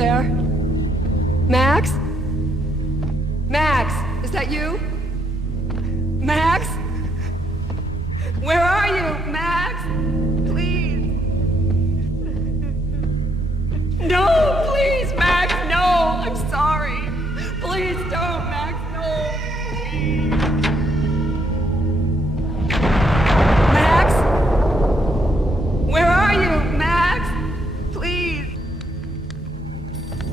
there? Max? Max, is that you? Max? Where are you, Max? Please. No, please, Max, no. I'm sorry. Please don't, Max, no. Please. Max? Where are you, Max? Please.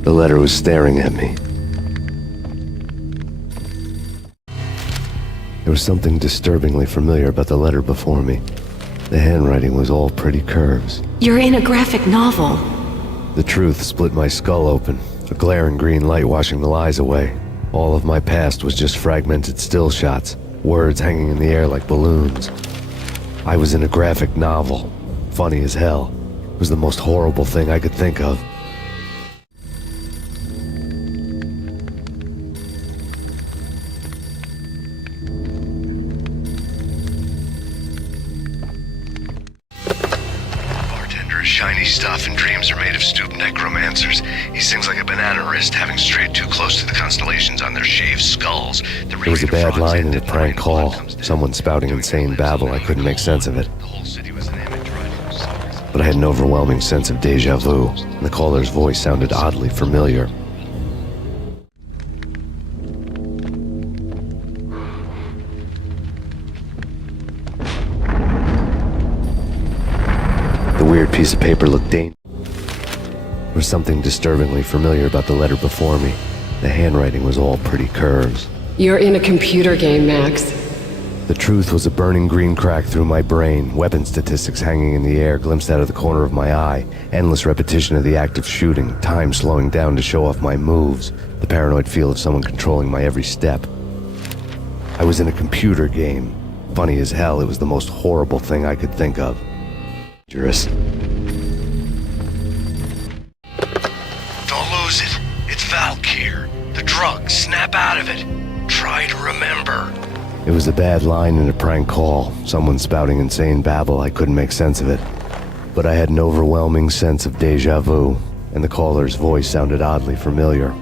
The letter was staring at me. There was something disturbingly familiar about the letter before me. The handwriting was all pretty curves. You're in a graphic novel. The truth split my skull open, a glaring green light washing the lies away. All of my past was just fragmented still shots, words hanging in the air like balloons. I was in a graphic novel. Funny as hell. It was the most horrible thing I could think of. Shiny stuff, and dreams are made of stooped necromancers. He sings like a banana wrist, having strayed too close to the constellations on their shaved skulls. There was a bad line in a prank call. Someone spouting insane babble. I couldn't make sense of it. But I had an overwhelming sense of deja vu, and the caller's voice sounded oddly familiar. The weird piece of paper looked dangerous. There was something disturbingly familiar about the letter before me. The handwriting was all pretty curves. You're in a computer game, Max. The truth was a burning green crack through my brain, weapon statistics hanging in the air glimpsed out of the corner of my eye, endless repetition of the act of shooting, time slowing down to show off my moves, the paranoid feel of someone controlling my every step. I was in a computer game. Funny as hell, it was the most horrible thing I could think of. Dangerous. Don't lose it. It's Valkyr. The drug. Snap out of it. Try to remember. It was a bad line in a prank call. Someone spouting insane babble. I couldn't make sense of it. But I had an overwhelming sense of deja vu, and the caller's voice sounded oddly familiar.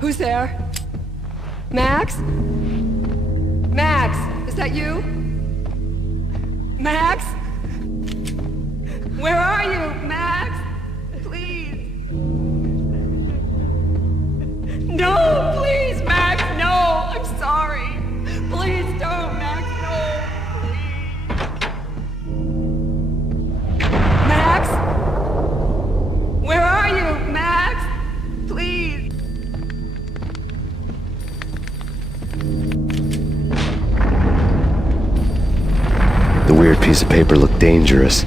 Who's there? Max? Max, is that you? Max? Where are you, Max? Please. No, please, Max, no. I'm sorry. Please don't, Max, no. Please. Max? Where are you, Max? Please. The weird piece of paper looked dangerous.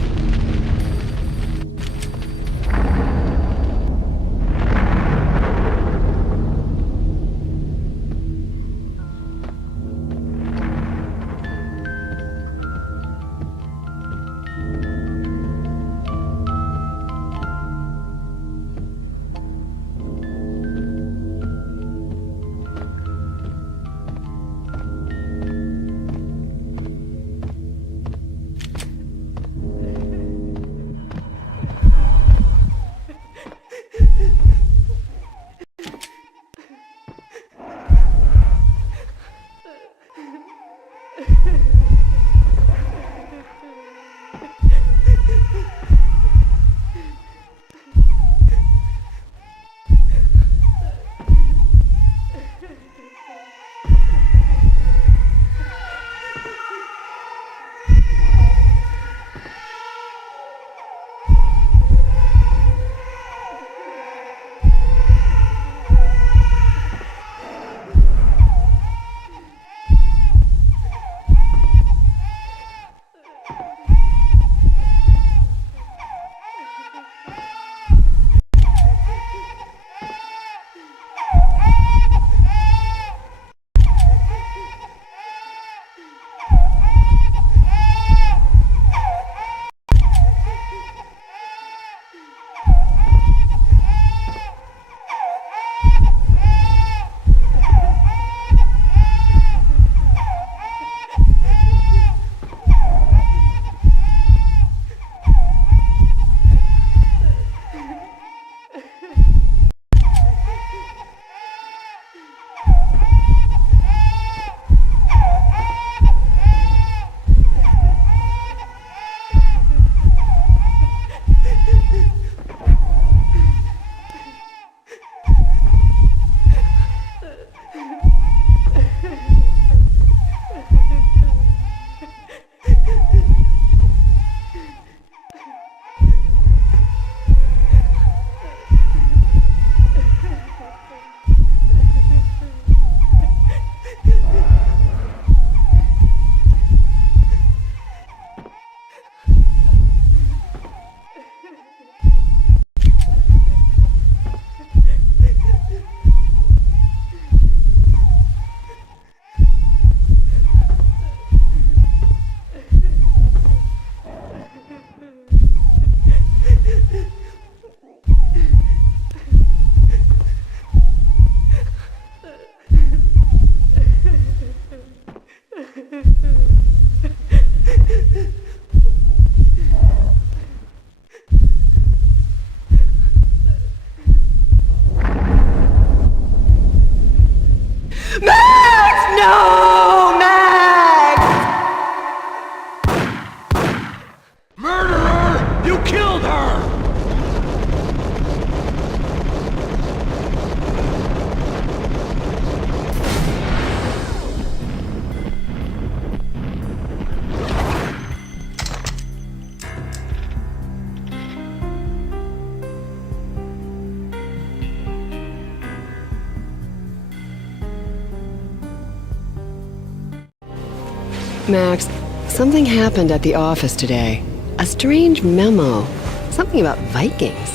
Max, something happened at the office today. A strange memo. Something about Vikings.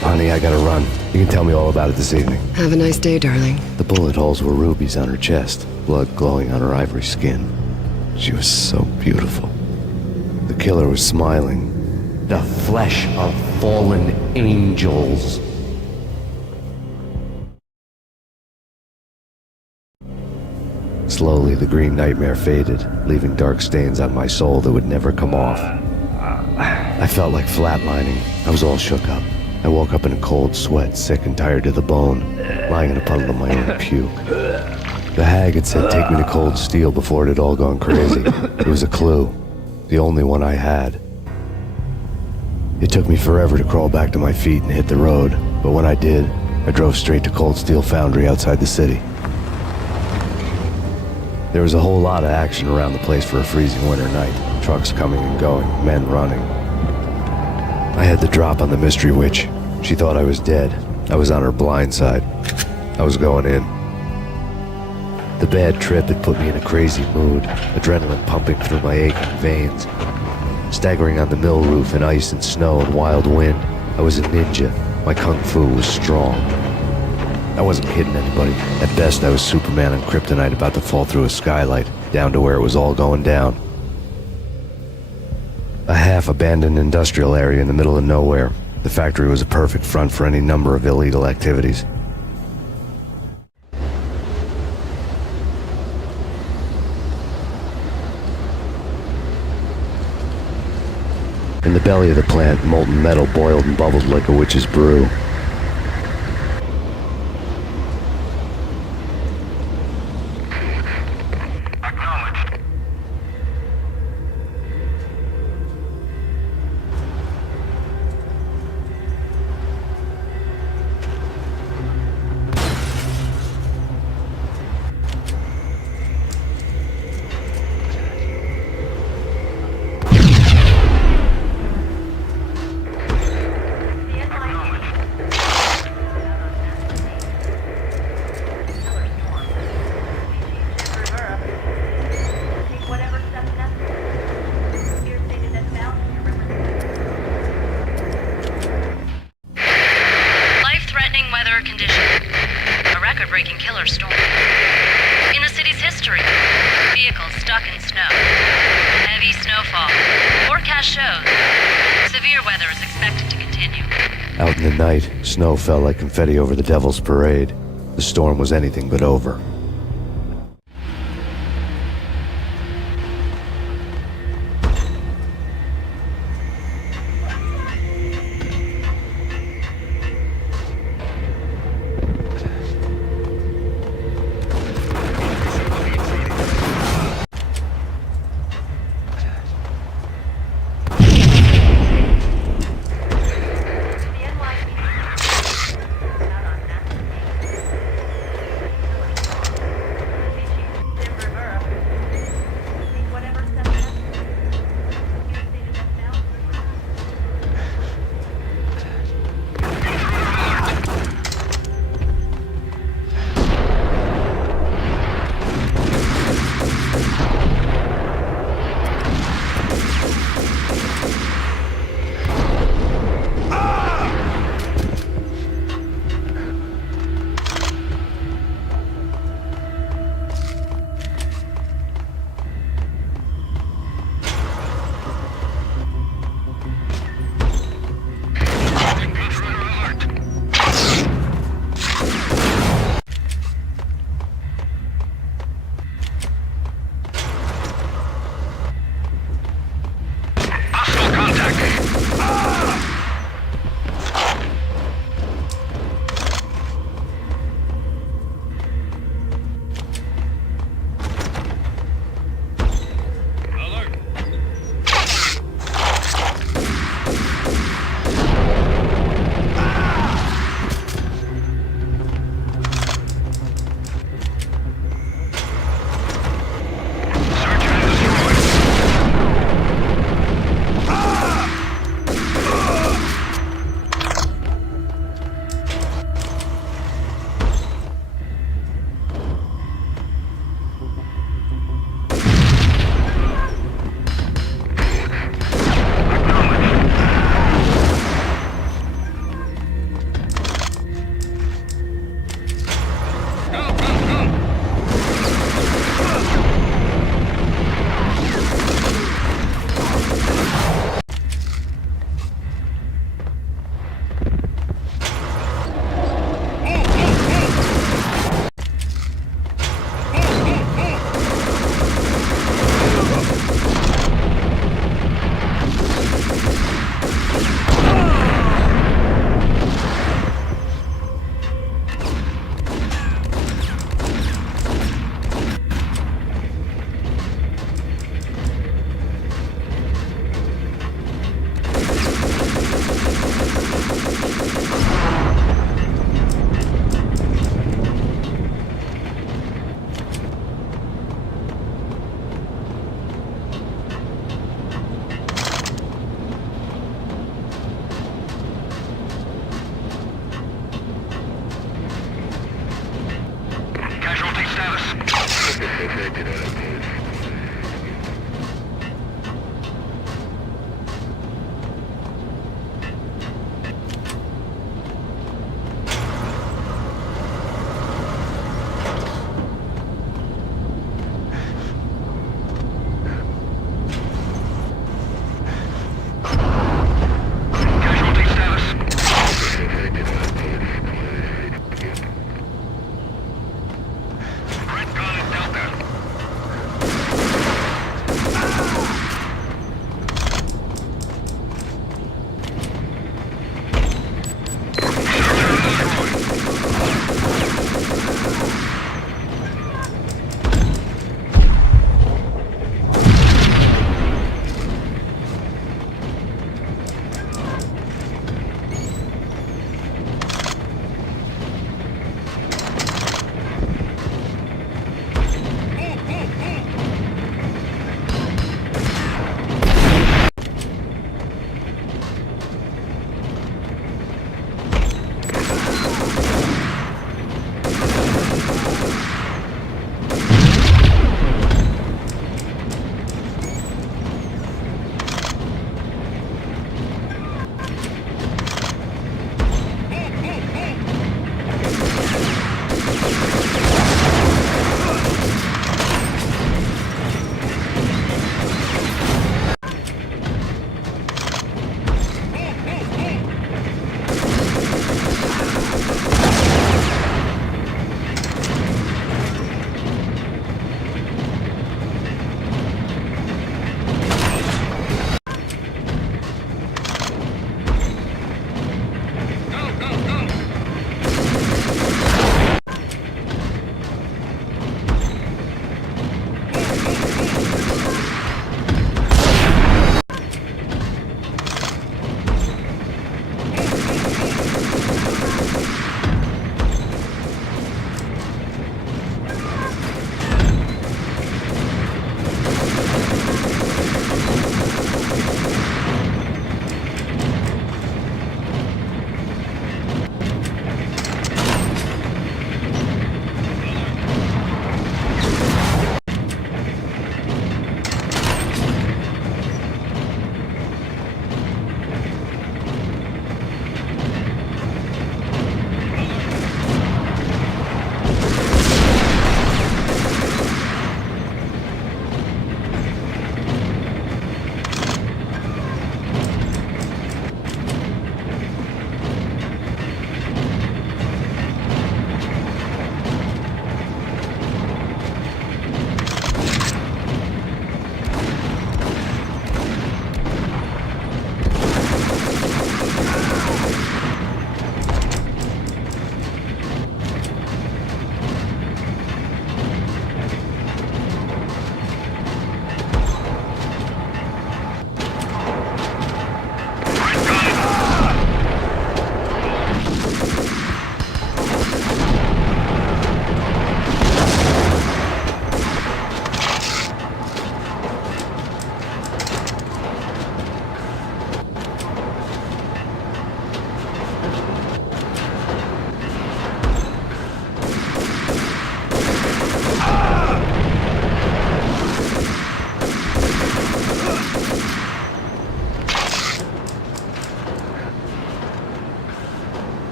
Honey, I gotta run. You can tell me all about it this evening. Have a nice day, darling. The bullet holes were rubies on her chest, blood glowing on her ivory skin. She was so beautiful. The killer was smiling. The flesh of fallen angels. Slowly, the green nightmare faded, leaving dark stains on my soul that would never come off. I felt like flatlining. I was all shook up. I woke up in a cold sweat, sick and tired to the bone, lying in a puddle of my own puke. The hag had said take me to cold steel before it had all gone crazy. It was a clue, the only one I had. It took me forever to crawl back to my feet and hit the road, but when I did, I drove straight to Cold Steel Foundry outside the city. There was a whole lot of action around the place for a freezing winter night. Trucks coming and going, men running. I had the drop on the mystery witch. She thought I was dead. I was on her blind side. I was going in. The bad trip had put me in a crazy mood, adrenaline pumping through my aching veins. Staggering on the mill roof in ice and snow and wild wind, I was a ninja. My kung fu was strong. I wasn't kidding anybody. At best, I was Superman on kryptonite about to fall through a skylight, down to where it was all going down. A half-abandoned industrial area in the middle of nowhere. The factory was a perfect front for any number of illegal activities. In the belly of the plant, molten metal boiled and bubbled like a witch's brew. Out in the night, snow fell like confetti over the Devil's Parade. The storm was anything but over.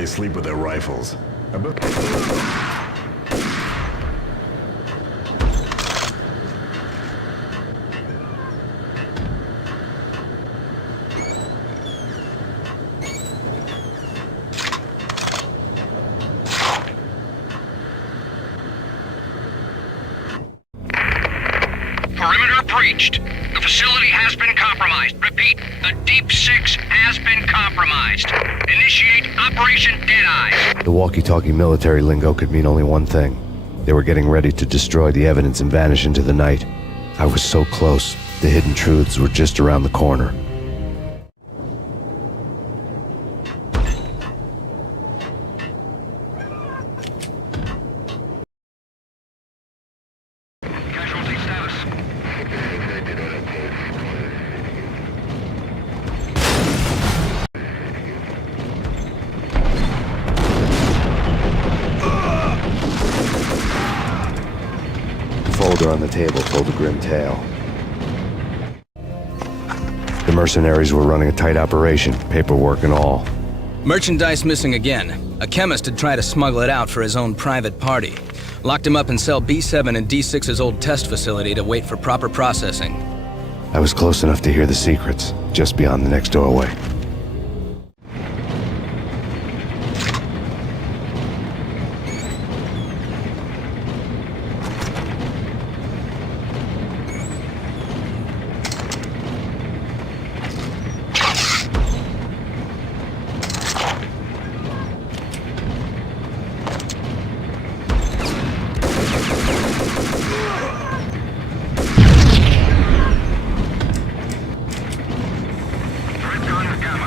they sleep with their rifles. Perimeter breached. The facility has been compromised. Repeat, the Deep Six has been compromised. Initiate Operation Deadeye. The walkie-talkie military lingo could mean only one thing. They were getting ready to destroy the evidence and vanish into the night. I was so close. The hidden truths were just around the corner. Casualty status. The folder on the table told a grim tale. The mercenaries were running a tight operation, paperwork and all. Merchandise missing again. A chemist had tried to smuggle it out for his own private party. Locked him up in cell B7 in D6's old test facility to wait for proper processing. I was close enough to hear the secrets, just beyond the next doorway. Threat gun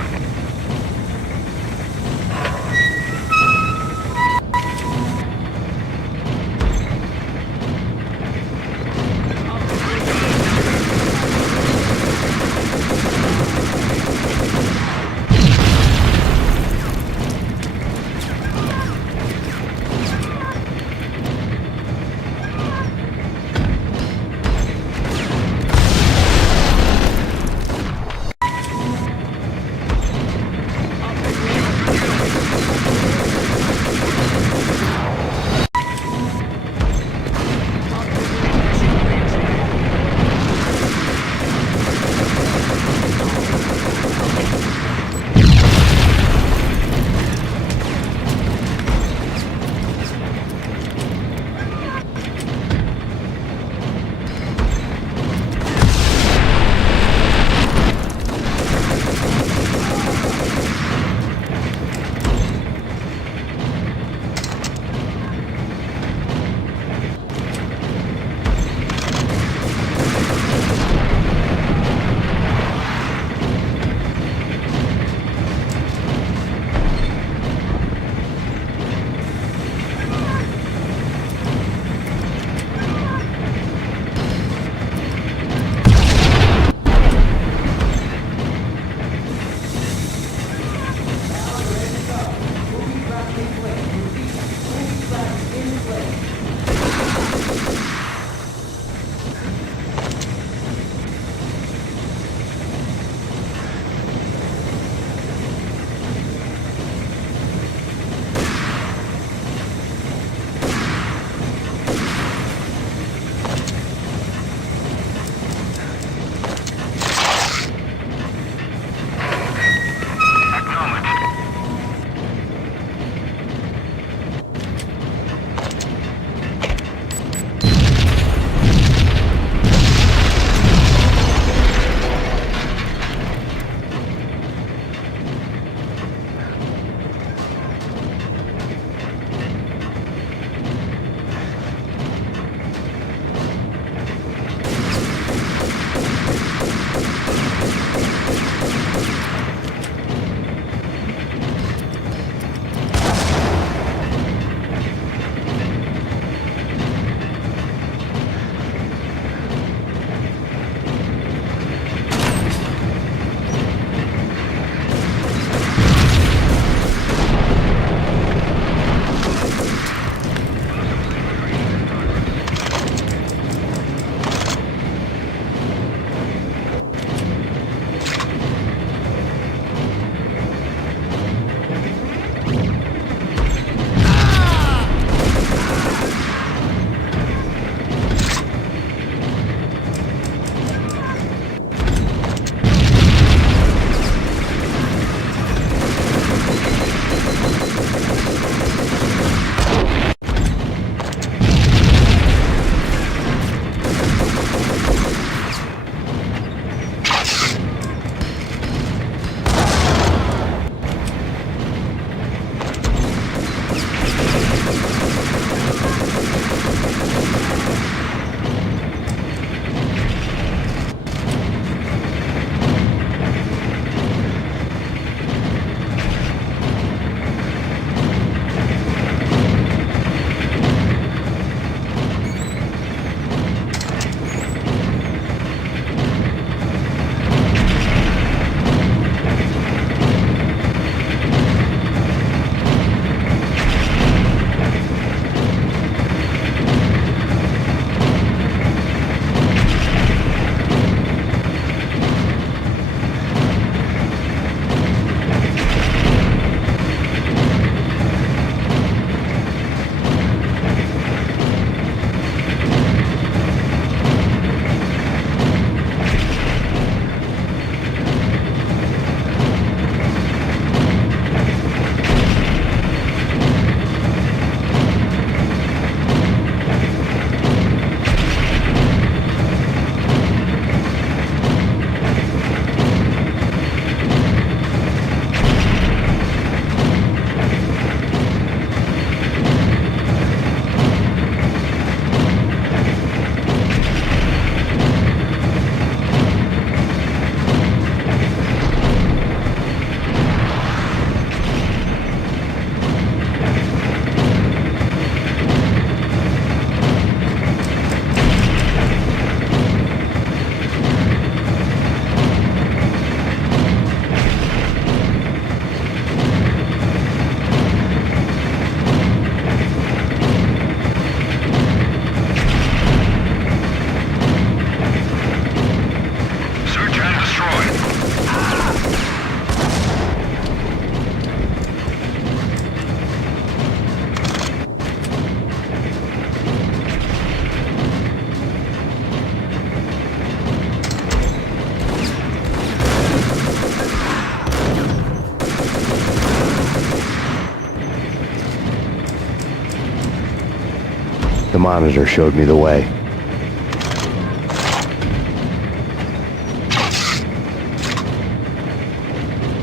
The monitor showed me the way.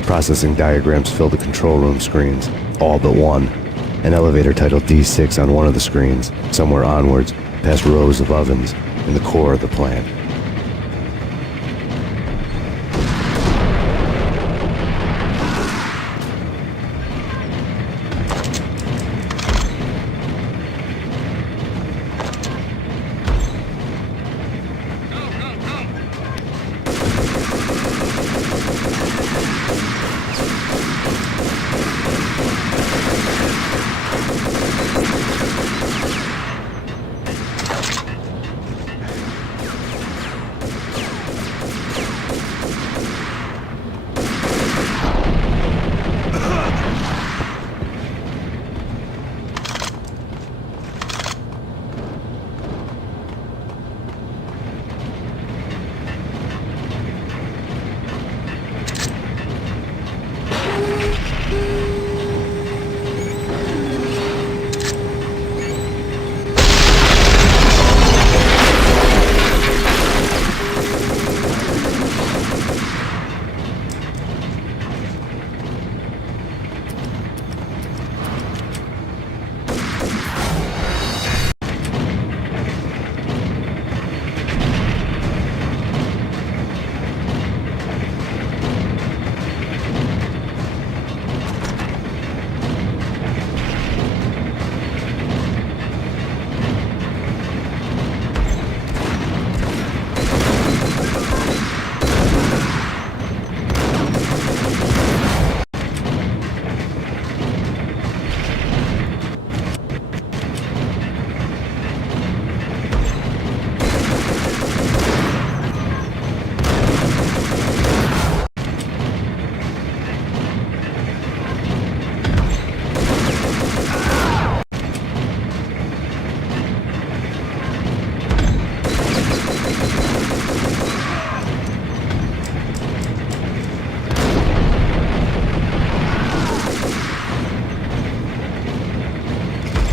Processing diagrams filled the control room screens, all but one. An elevator titled D6 on one of the screens, somewhere onwards, past rows of ovens, in the core of the plant.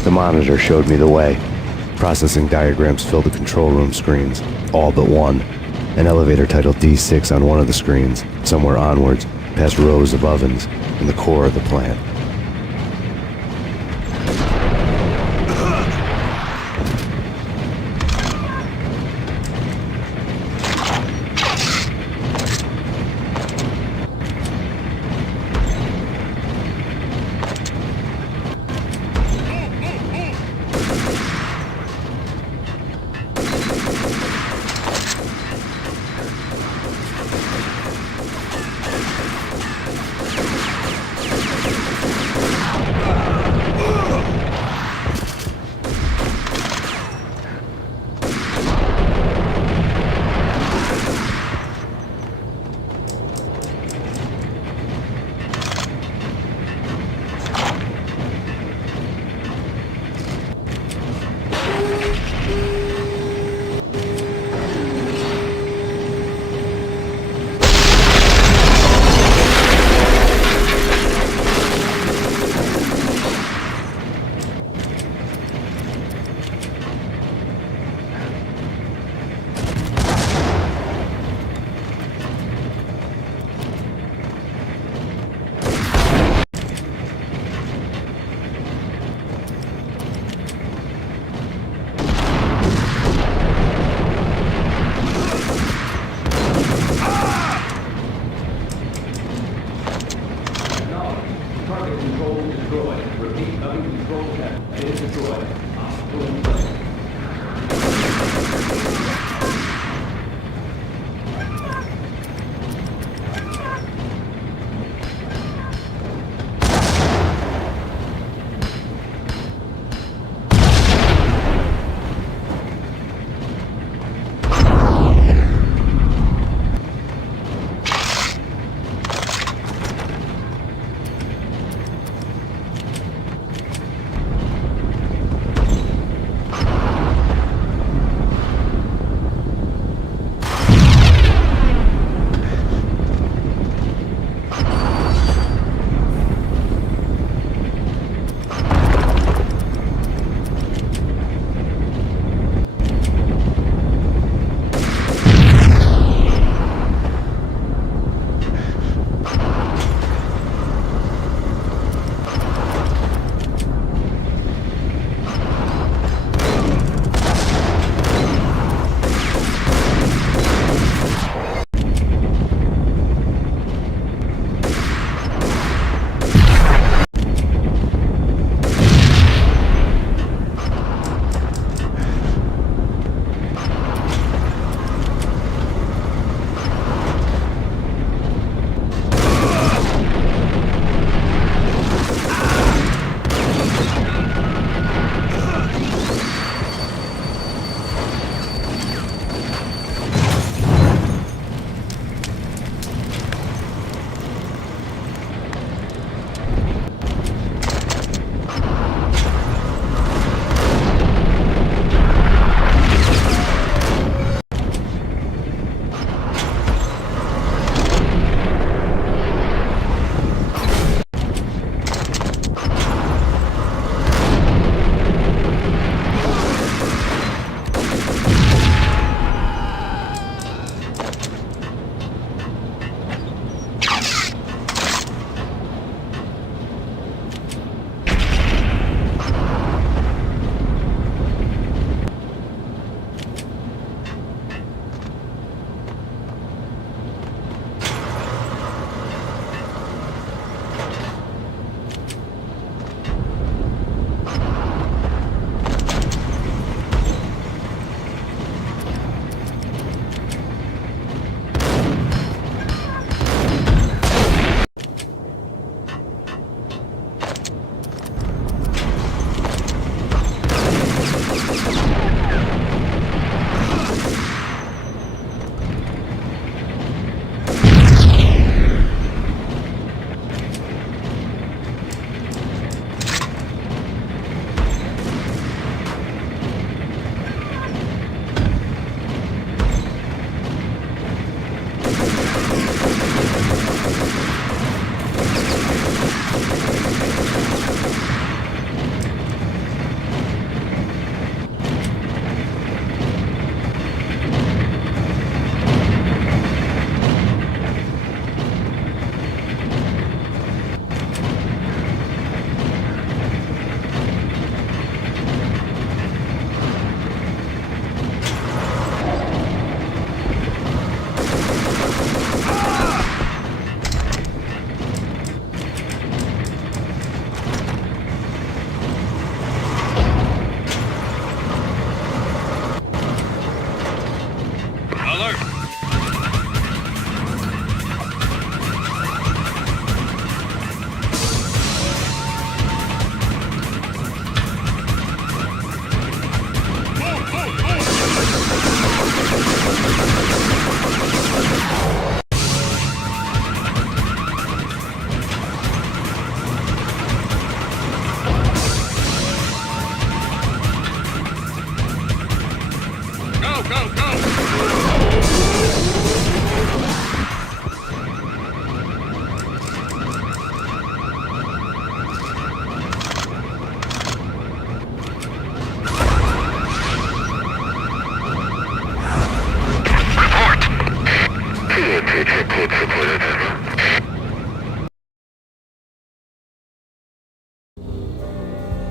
The monitor showed me the way. Processing diagrams filled the control room screens, all but one. An elevator titled D6 on one of the screens, somewhere onwards, past rows of ovens, in the core of the plant.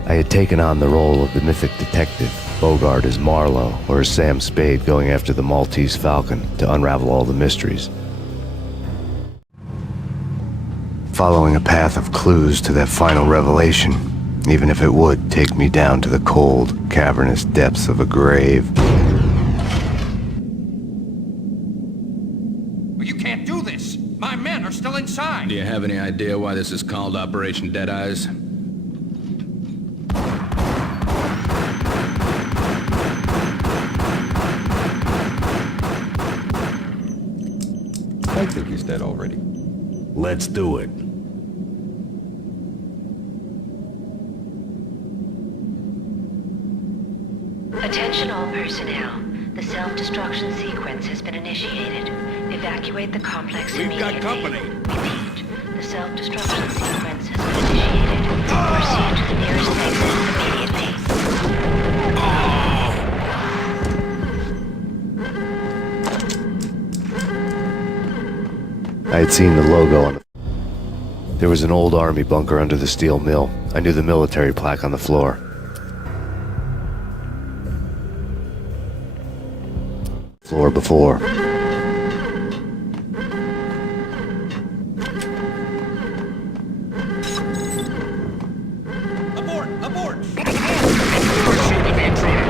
I had taken on the role of the mythic detective, Bogart as Marlowe, or as Sam Spade going after the Maltese Falcon to unravel all the mysteries. Following a path of clues to that final revelation, even if it would take me down to the cold, cavernous depths of a grave. You can't do this! My men are still inside! Do you have any idea why this is called Operation Deadeyes? I think he's dead already. Let's do it. Attention all personnel. The self-destruction sequence has been initiated. Evacuate the complex immediately. We've got company. Repeat. The self-destruction sequence has been initiated. Proceed to the nearest exit immediately. I had seen the logo on it. There was an old army bunker under the steel mill. I knew the military plaque on the floor. Floor before. Abort! Abort! Pursue the intruder.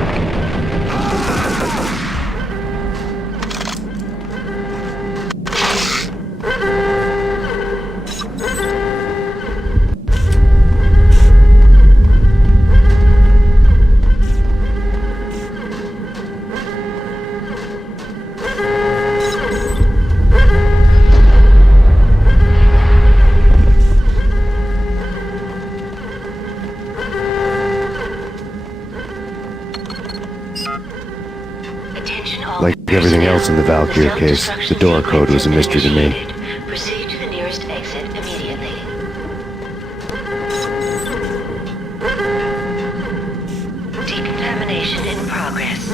Like everything else in the Valkyrie case, the door code was a mystery to me. Proceed to the nearest exit immediately. Decontamination in progress.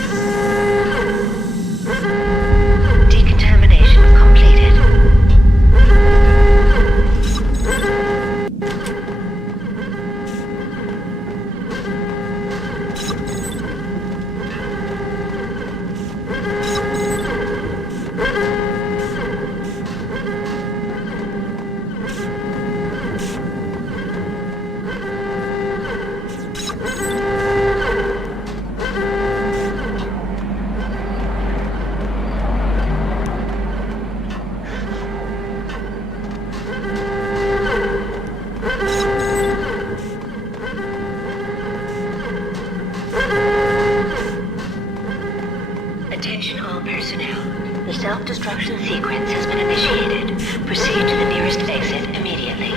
Decontamination completed. Attention all personnel. The self-destruction sequence has been initiated. Proceed to the nearest exit immediately.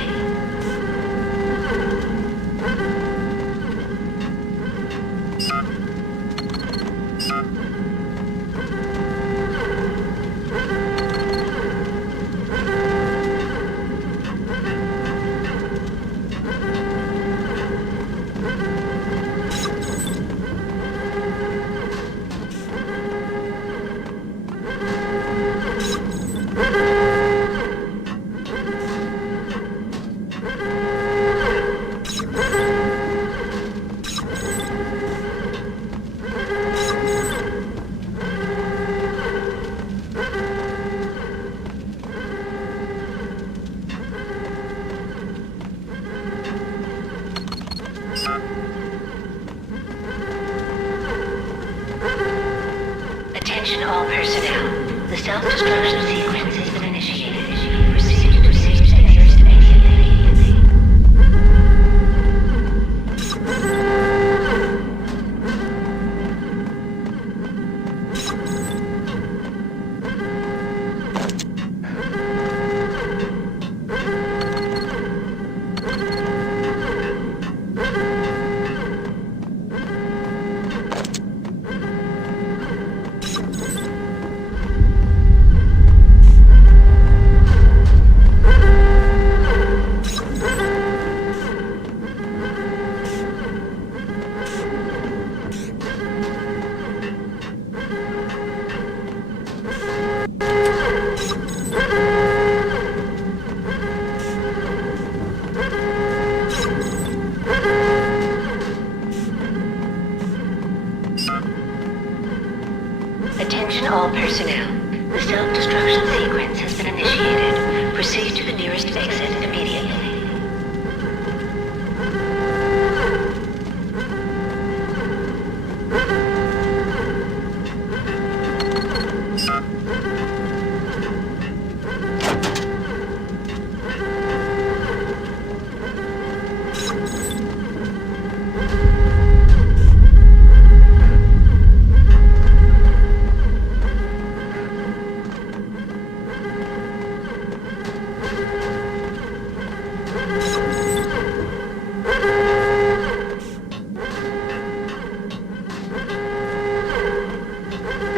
Attention all personnel. The self-destruction sequence has been initiated. Proceed to the nearest exit immediately. Attention all personnel. The self-destruction sequence has been initiated. Proceed to the nearest exit immediately.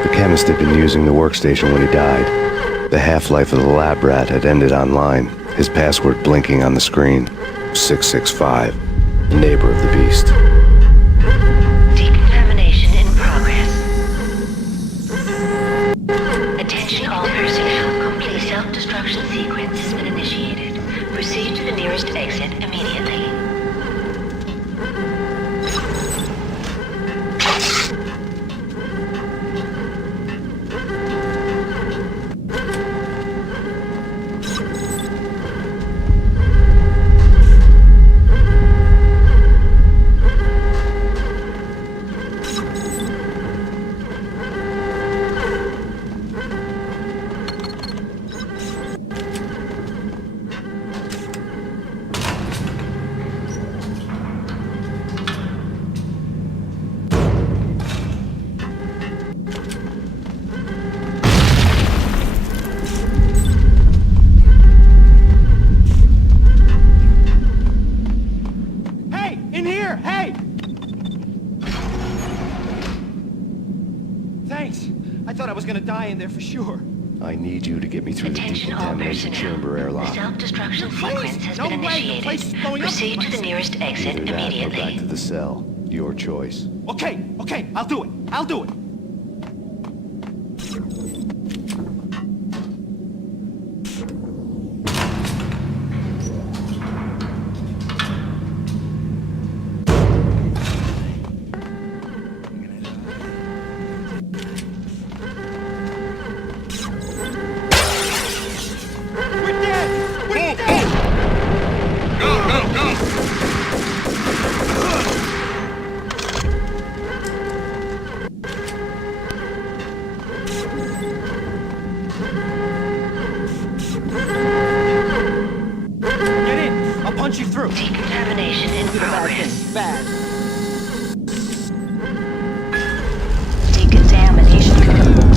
The chemist had been using the workstation when he died. The half-life of the lab rat had ended online, his password blinking on the screen. 665, neighbor of the beast. Decontamination in progress. Attention all personnel. Complete self-destruction sequence has been initiated. Proceed to the nearest exit immediately. I thought I was gonna die in there for sure. I need you to get me through Attention the all decontamination personnel. chamber The airlock. self-destruction sequence has been initiated. Proceed to the nearest exit Either that or back to immediately. the cell. Your choice. Okay, I'll do it. I'll do it. You through. Decontamination in progress. Bad. Decontamination.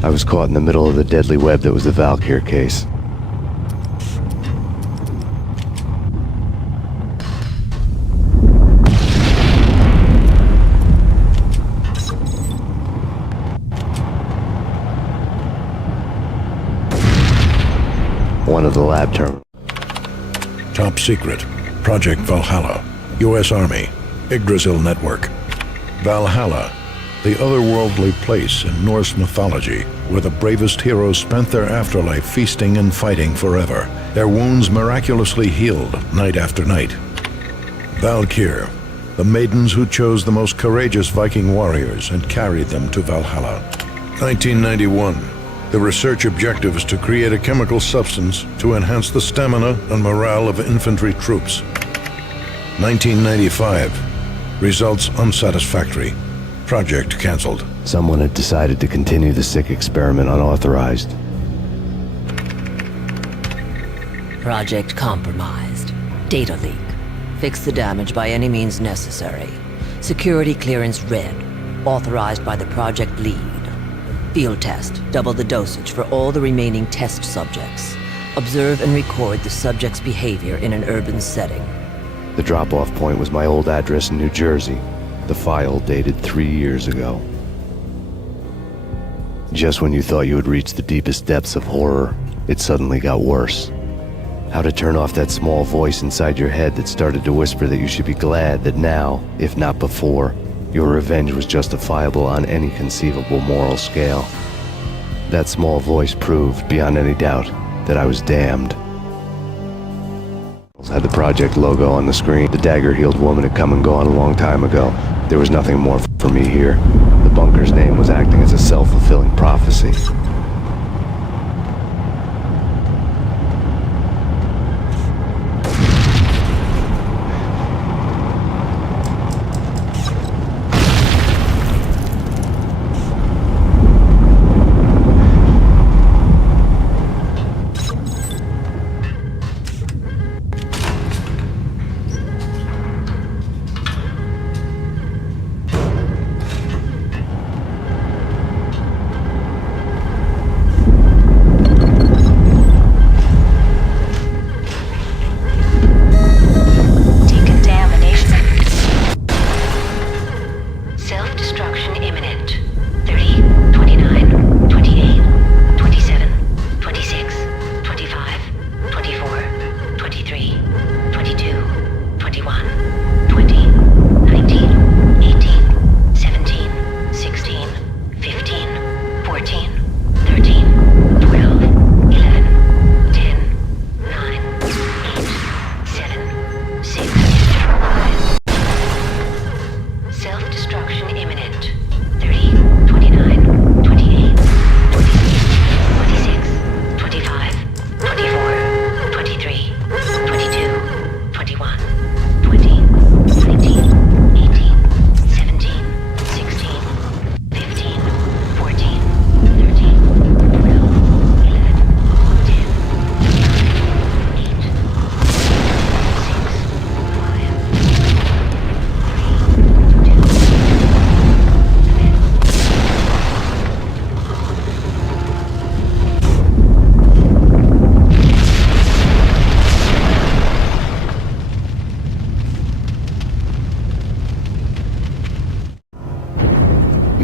I was caught in the middle of the deadly web that was the Valkyr case. One of the lab terminals. Top secret. Project Valhalla. U.S. Army. Yggdrasil Network. Valhalla. The otherworldly place in Norse mythology where the bravest heroes spent their afterlife feasting and fighting forever, their wounds miraculously healed night after night. Valkyr, the maidens who chose the most courageous Viking warriors and carried them to Valhalla. 1991. The research objective is to create a chemical substance to enhance the stamina and morale of infantry troops. 1995. Results unsatisfactory. Project cancelled. Someone had decided to continue the sick experiment unauthorized. Project compromised. Data leak. Fix the damage by any means necessary. Security clearance red. Authorized by the project lead. Field test. Double the dosage for all the remaining test subjects. Observe and record the subject's behavior in an urban setting. The drop-off point was my old address in New Jersey. The file dated 3 years ago. Just when you thought you had reached the deepest depths of horror, it suddenly got worse. How to turn off that small voice inside your head that started to whisper that you should be glad that now, if not before, your revenge was justifiable on any conceivable moral scale. That small voice proved, beyond any doubt, that I was damned. Had the project logo on the screen. The dagger-heeled woman had come and gone a long time ago. There was nothing more for me here. The bunker's name was acting as a self-fulfilling prophecy.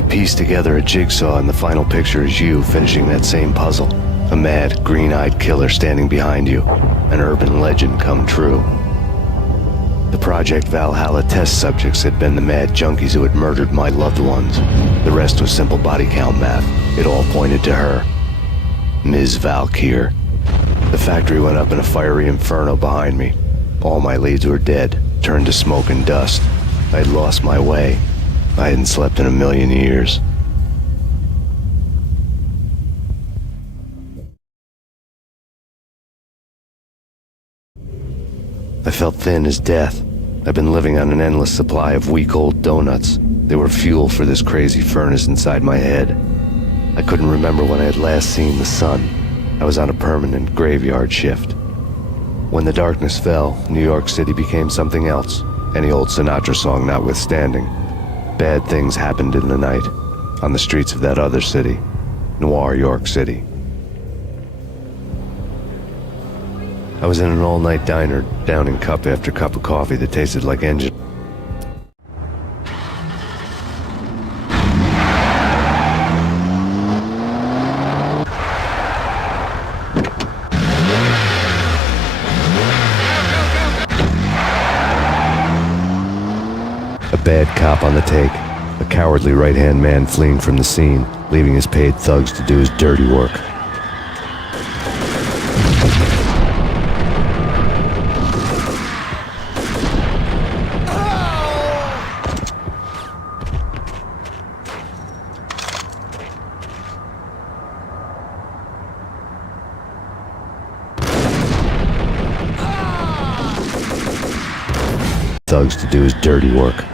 Piece together a jigsaw, and the final picture is you finishing that same puzzle. A mad, green-eyed killer standing behind you. An urban legend come true. The Project Valhalla test subjects had been the mad junkies who had murdered my loved ones. The rest was simple body count math. It all pointed to her. Ms. Valkyr. The factory went up in a fiery inferno behind me. All my leads were dead, turned to smoke and dust. I'd lost my way. I hadn't slept in a million years. I felt thin as death. I've been living on an endless supply of week-old donuts. They were fuel for this crazy furnace inside my head. I couldn't remember when I had last seen the sun. I was on a permanent graveyard shift. When the darkness fell, New York City became something else, any old Sinatra song notwithstanding. Bad things happened in the night, on the streets of that other city, Noir York City. I was in an all-night diner, downing cup after cup of coffee that tasted like engine. Bad cop on the take, a cowardly right-hand man fleeing from the scene, leaving his paid thugs to do his dirty work. Thugs to do his dirty work.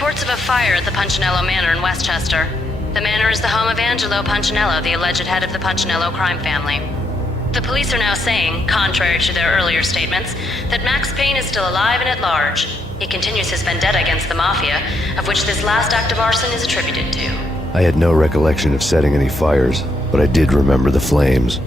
reports of a fire at the Punchinello Manor in Westchester. The manor is the home of Angelo Punchinello, the alleged head of the Punchinello crime family. The police are now saying, contrary to their earlier statements, that Max Payne is still alive and at large. He continues his vendetta against the Mafia, of which this last act of arson is attributed to. I had no recollection of setting any fires, but I did remember the flames.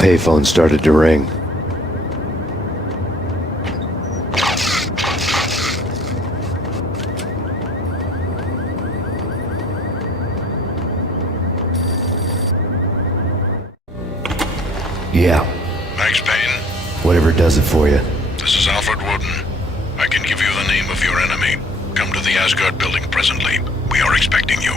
payphone started to ring. Yeah. Thanks, Payne. Whatever does it for you. This is Alfred Woden. I can give you the name of your enemy. Come to the Asgard building presently. We are expecting you.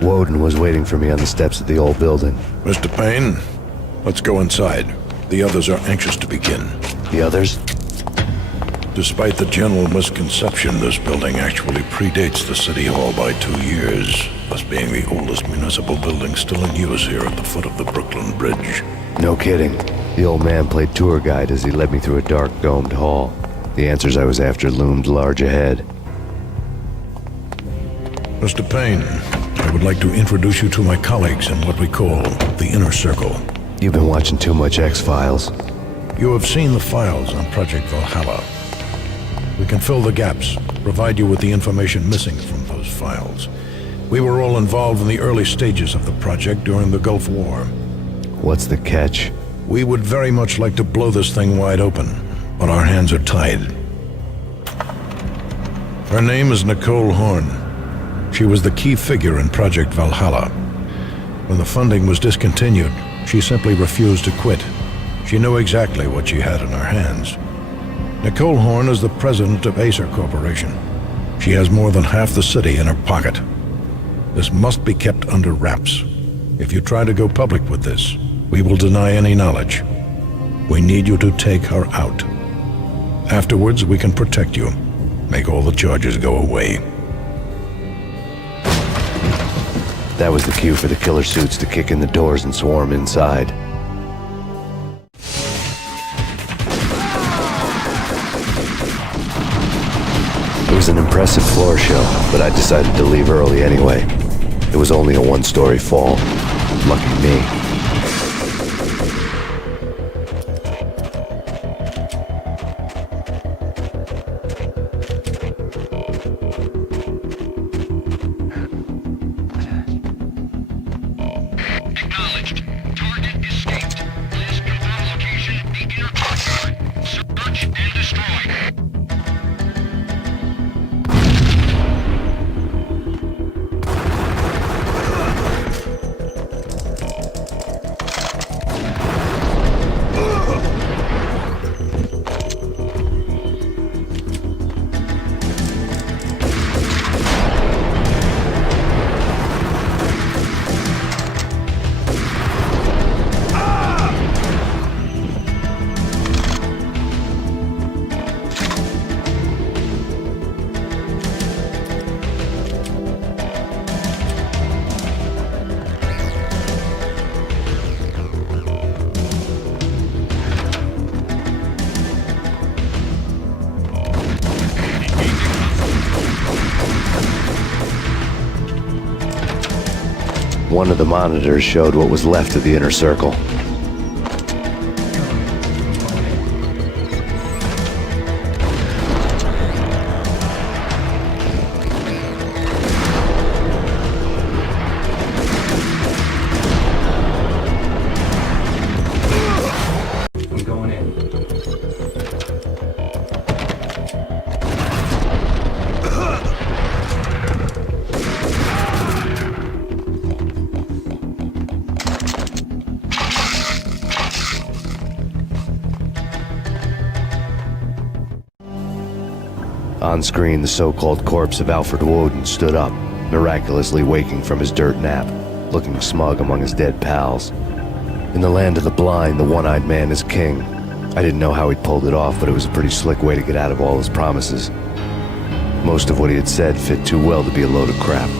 Woden was waiting for me on the steps of the old building. Mr. Payne, let's go inside. The others are anxious to begin. The others? Despite the general misconception, this building actually predates the City Hall by 2 years, thus being the oldest municipal building still in use here at the foot of the Brooklyn Bridge. No kidding. The old man played tour guide as he led me through a dark domed hall. The answers I was after loomed large ahead. Mr. Payne, I would like to introduce you to my colleagues in what we call the Inner Circle. You've been watching too much X-Files. You have seen the files on Project Valhalla. We can fill the gaps, provide you with the information missing from those files. We were all involved in the early stages of the project during the Gulf War. What's the catch? We would very much like to blow this thing wide open, but our hands are tied. Her name is Nicole Horn. She was the key figure in Project Valhalla. When the funding was discontinued, she simply refused to quit. She knew exactly what she had in her hands. Nicole Horn is the president of Acer Corporation. She has more than half the city in her pocket. This must be kept under wraps. If you try to go public with this, we will deny any knowledge. We need you to take her out. Afterwards, we can protect you. Make all the charges go away. That was the cue for the killer suits to kick in the doors and swarm inside. It was an impressive floor show, but I decided to leave early anyway. It was only a one-story fall. Lucky me. Acknowledged. Target escaped. Please confirm location, the inner courtyard. Search and destroy. One of the monitors showed what was left of the inner circle. I'm going in. On screen, the so-called corpse of Alfred Woden stood up, miraculously waking from his dirt nap, looking smug among his dead pals. In the land of the blind, the one-eyed man is king. I didn't know how he'd pulled it off, but it was a pretty slick way to get out of all his promises. Most of what he had said fit too well to be a load of crap.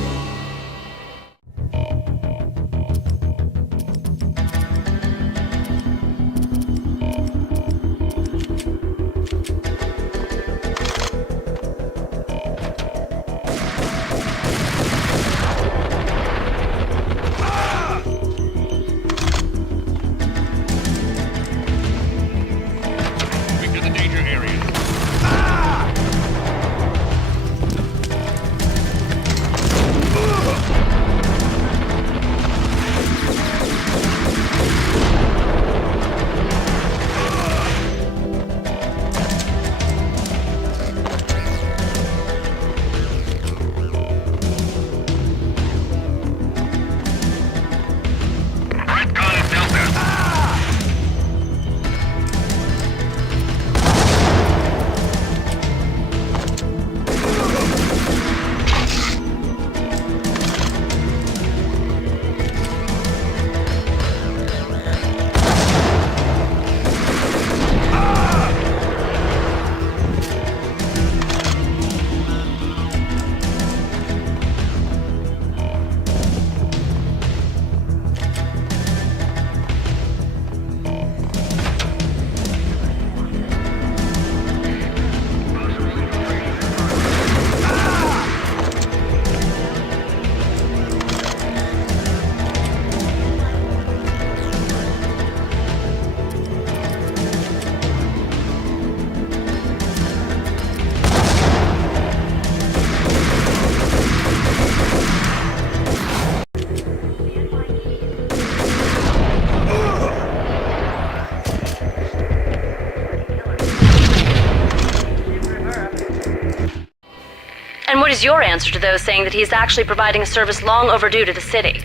is your answer to those saying that he is actually providing a service long overdue to the city?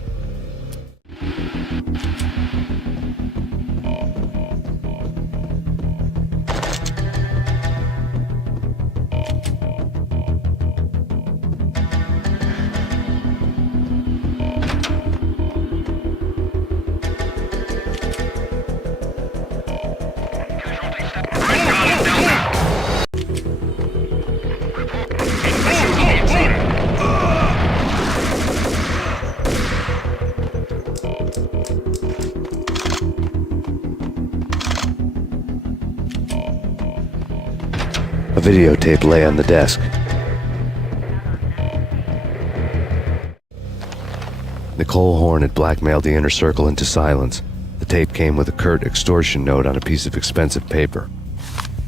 A videotape lay on the desk. Nicole Horn had blackmailed the inner circle into silence. The tape came with a curt extortion note on a piece of expensive paper.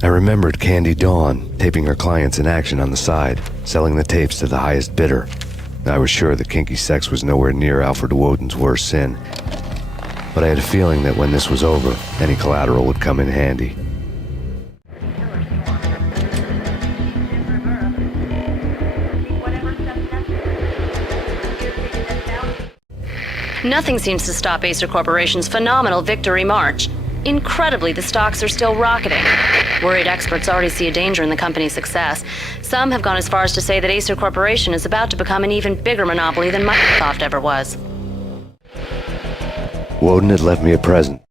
I remembered Candy Dawn taping her clients in action on the side, selling the tapes to the highest bidder. I was sure that kinky sex was nowhere near Alfred Woden's worst sin, but I had a feeling that when this was over, any collateral would come in handy. Nothing seems to stop Acer Corporation's phenomenal victory march. Incredibly, the stocks are still rocketing. Worried experts already see a danger in the company's success. Some have gone as far as to say that Acer Corporation is about to become an even bigger monopoly than Microsoft ever was. Woden had left me a present.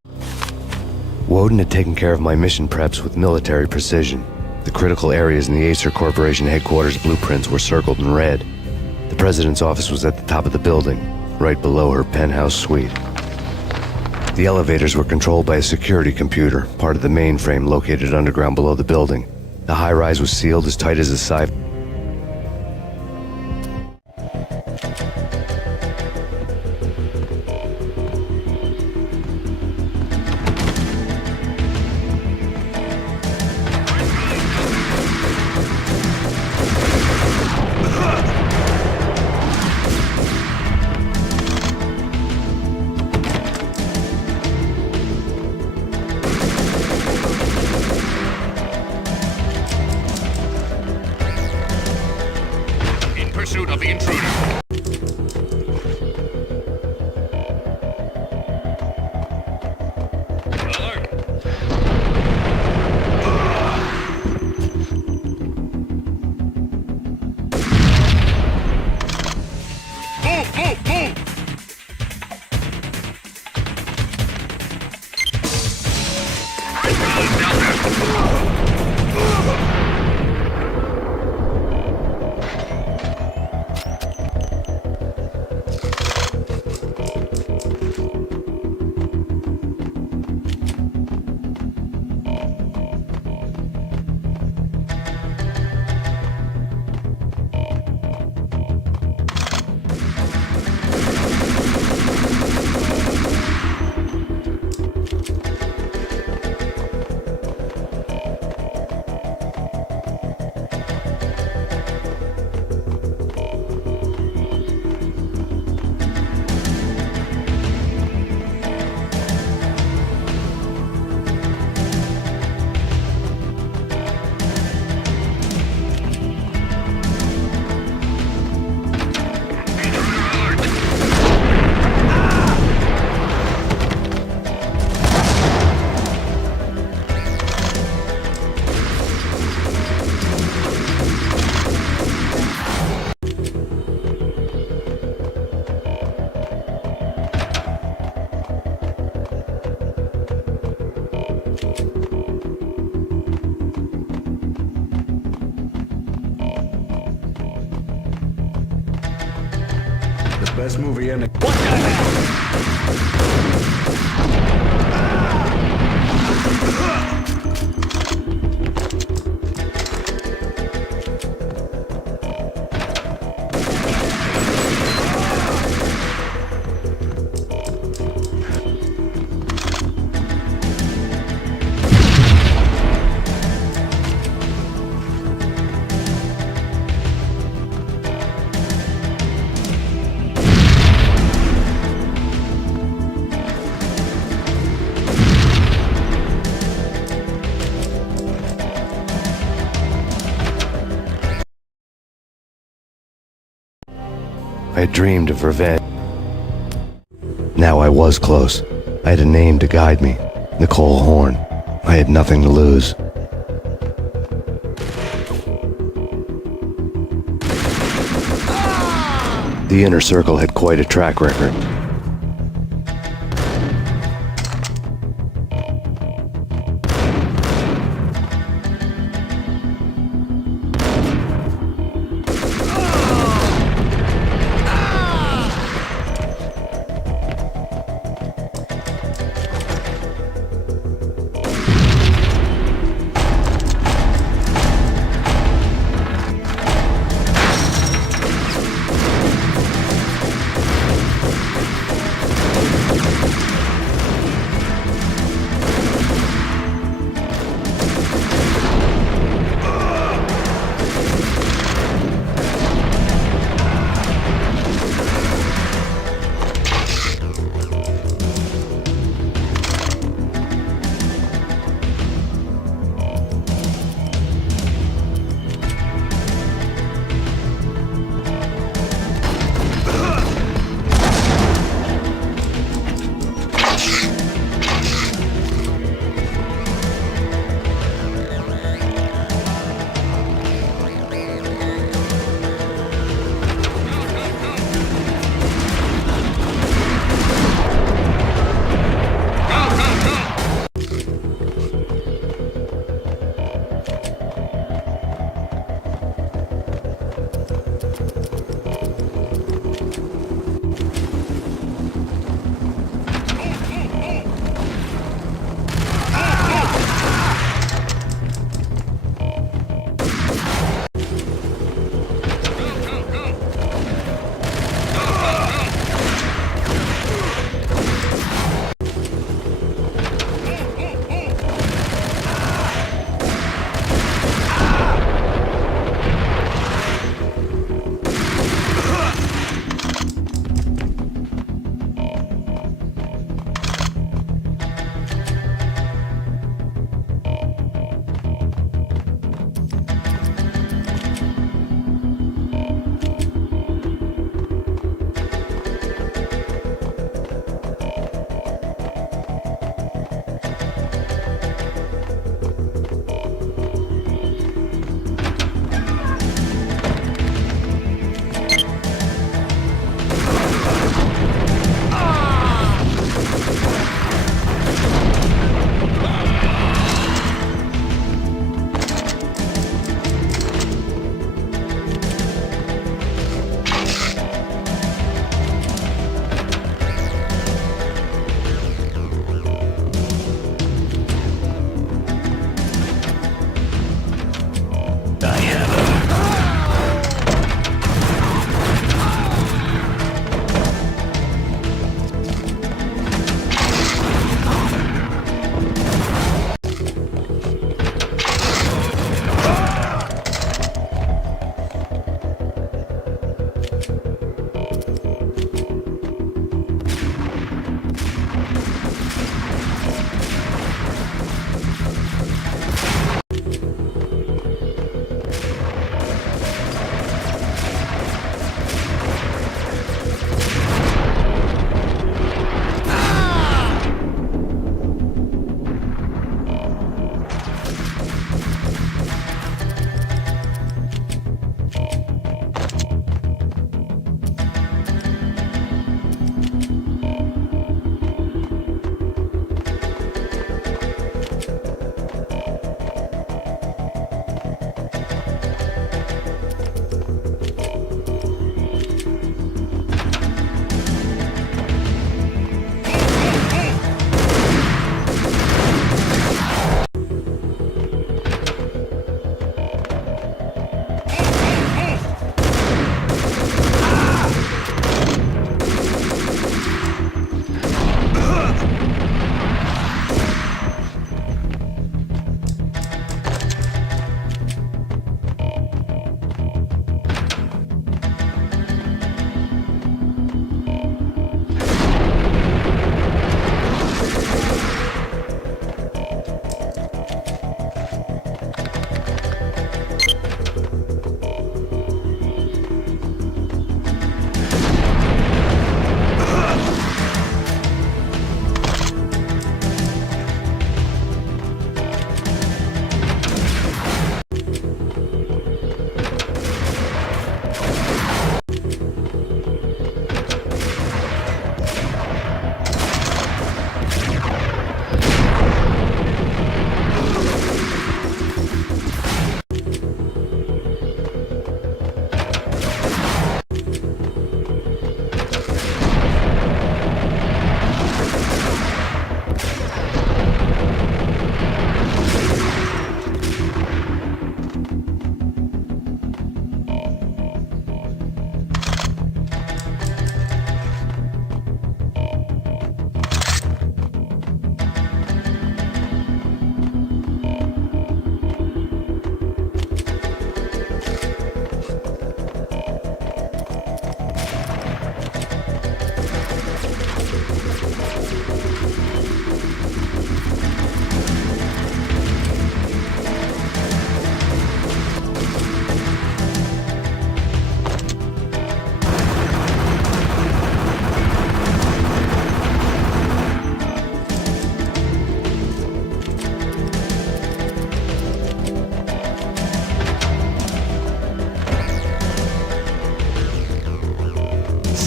Woden had taken care of my mission preps with military precision. The critical areas in the Acer Corporation headquarters blueprints were circled in red. The president's office was at the top of the building, right below her penthouse suite. The elevators were controlled by a security computer, part of the mainframe located underground below the building. The high-rise was sealed as tight as a sieve. Pursuit of the intruder. Best movie in the... I had dreamed of revenge. Now I was close. I had a name to guide me. Nicole Horn. I had nothing to lose. The Inner Circle had quite a track record.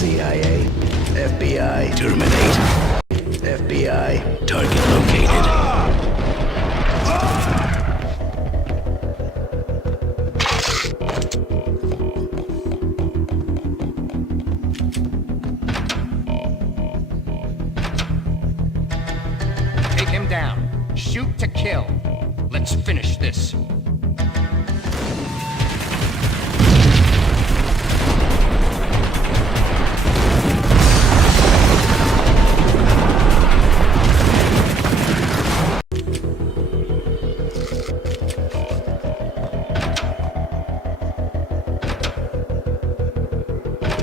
CIA. FBI. Terminate. FBI. Target located. Take him down. Shoot to kill. Let's finish this.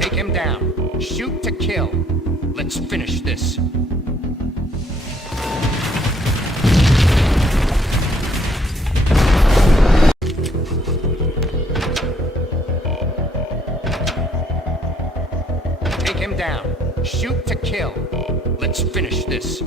Take him down. Shoot to kill. Let's finish this. Take him down. Shoot to kill. Let's finish this.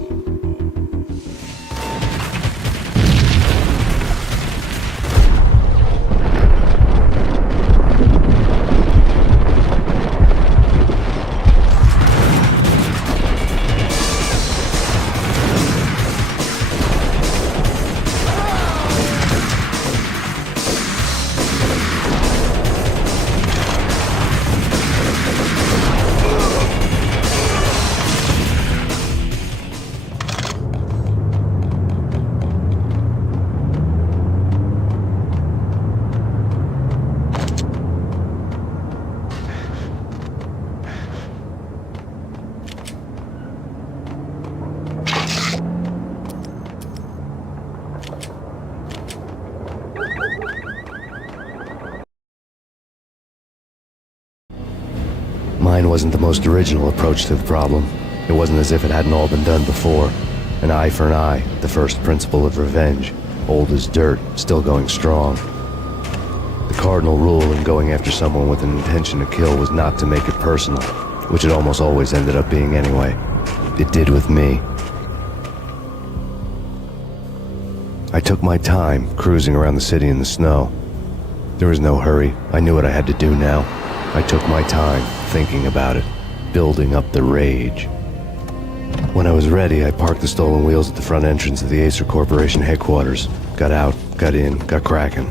Mine wasn't the most original approach to the problem. It wasn't as if it hadn't all been done before. An eye for an eye, the first principle of revenge. Old as dirt, still going strong. The cardinal rule in going after someone with an intention to kill was not to make it personal, which it almost always ended up being anyway. It did with me. I took my time, cruising around the city in the snow. There was no hurry. I knew what I had to do now. I took my time, thinking about it, building up the rage. When I was ready, I parked the stolen wheels at the front entrance of the Acer Corporation headquarters. Got out, got in, got cracking.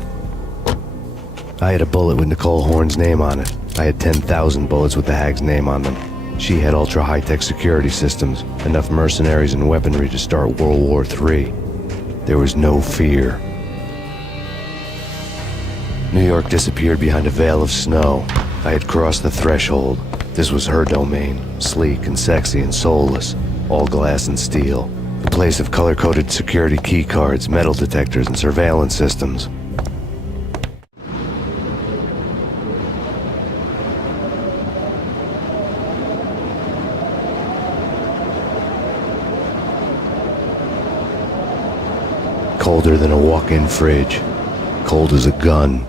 I had a bullet with Nicole Horn's name on it. I had 10,000 bullets with the Hag's name on them. She had ultra-high-tech security systems, enough mercenaries and weaponry to start World War III. There was no fear. New York disappeared behind a veil of snow. I had crossed the threshold. This was her domain, sleek and sexy and soulless, all glass and steel. A place of color-coded security keycards, metal detectors, and surveillance systems. Colder than a walk-in fridge. Cold as a gun.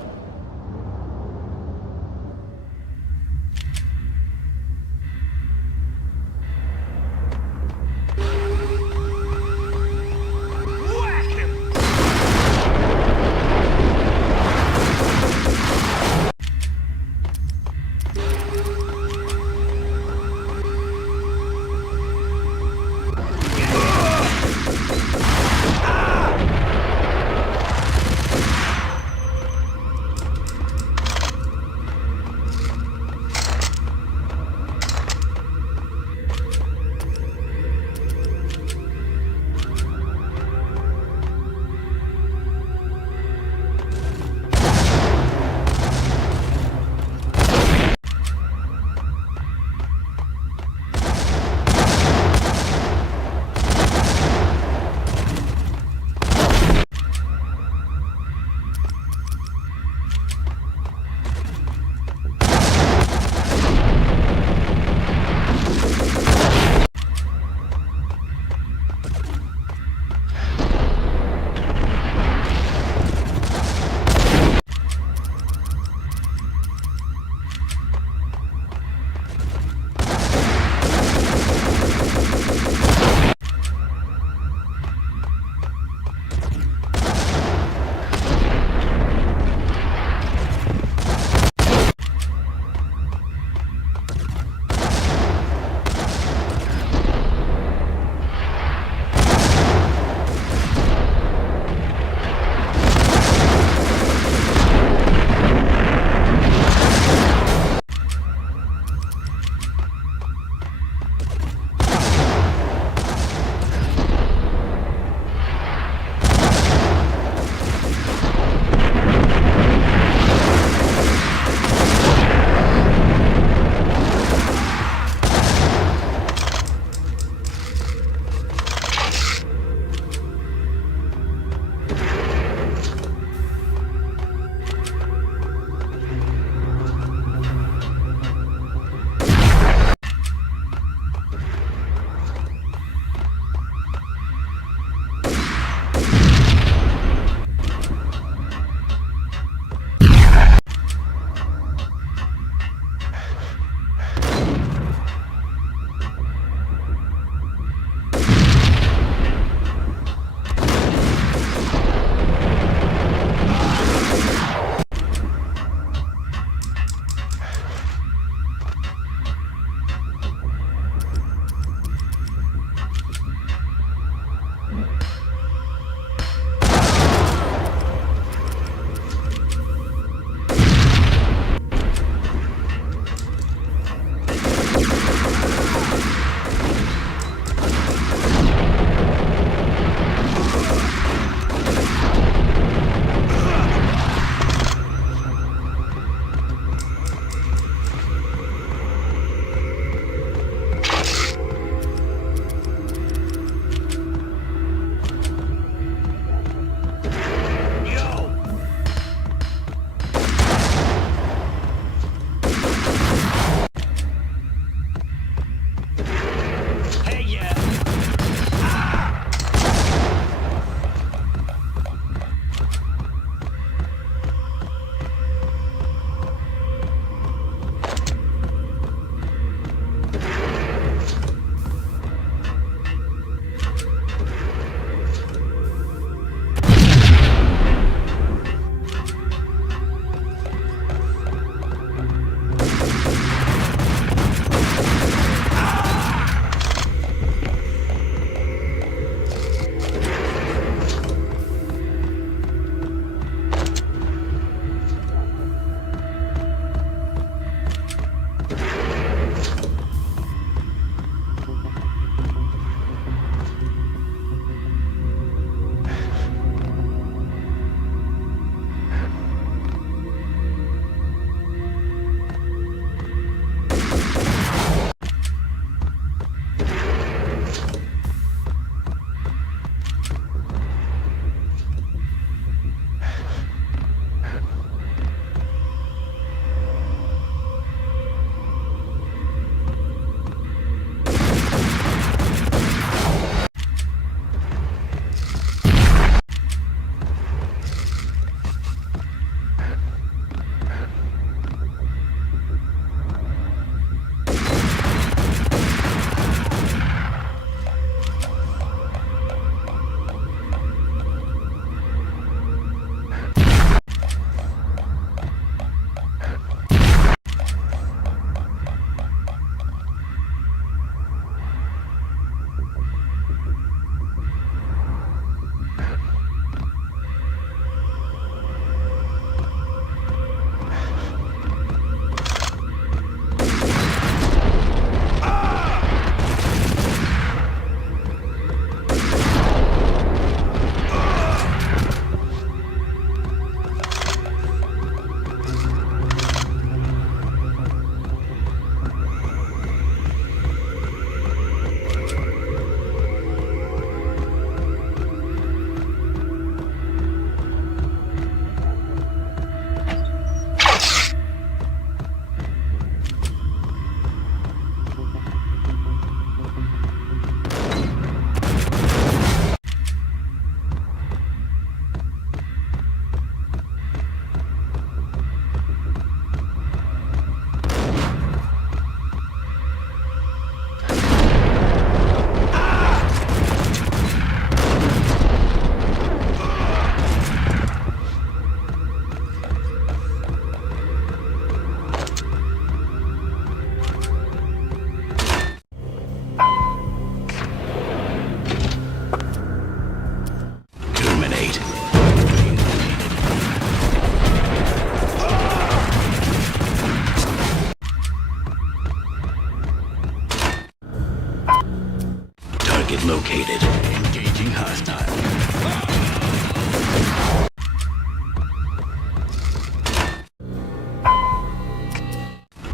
Target located. Engaging hostile.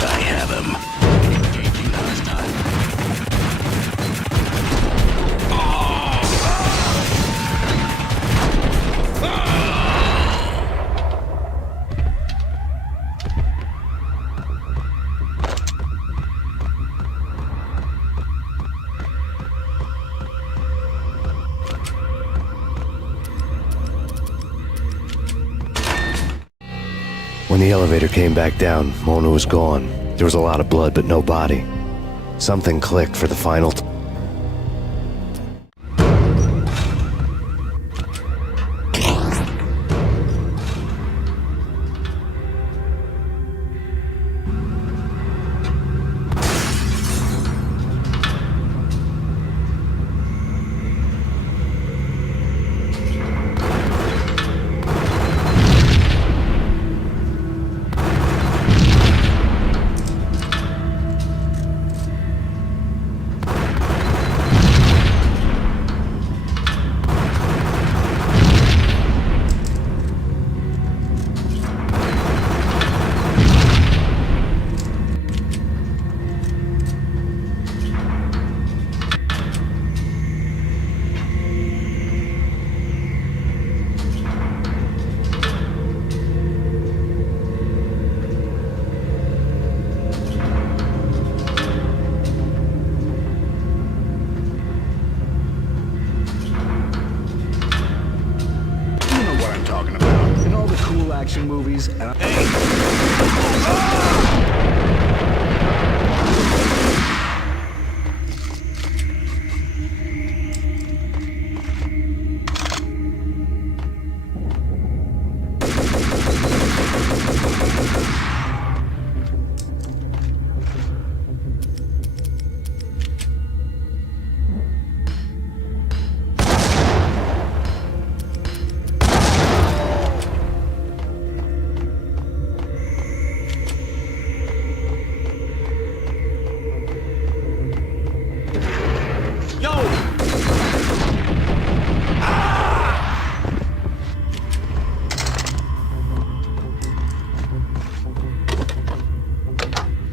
I have him. Engaging hostile. When the elevator came back down, Mona was gone. There was a lot of blood, but no body. Something clicked for the final time. Action movies.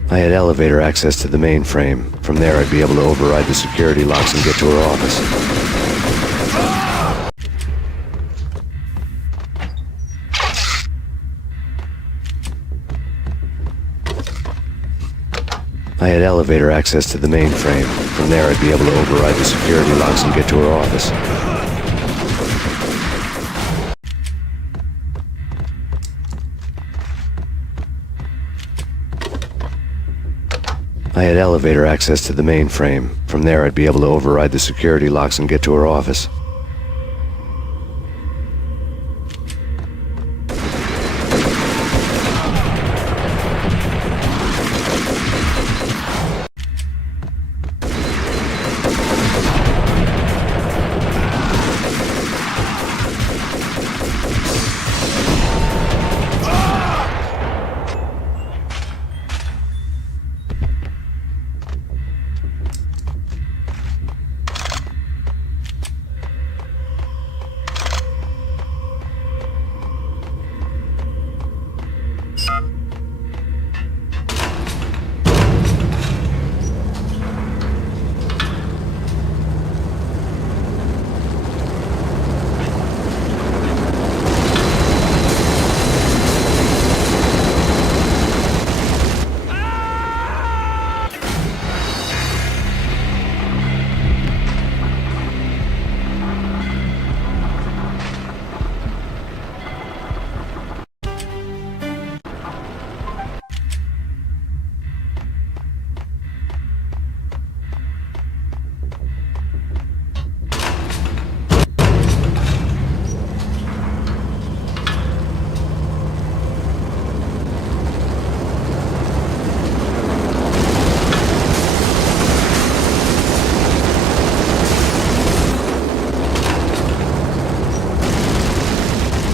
I had elevator access to the mainframe. From there, I'd be able to override the security locks and get to her office. I had elevator access to the mainframe. From there, I'd be able to override the security locks and get to her office. I had elevator access to the mainframe. From there, I'd be able to override the security locks and get to her office.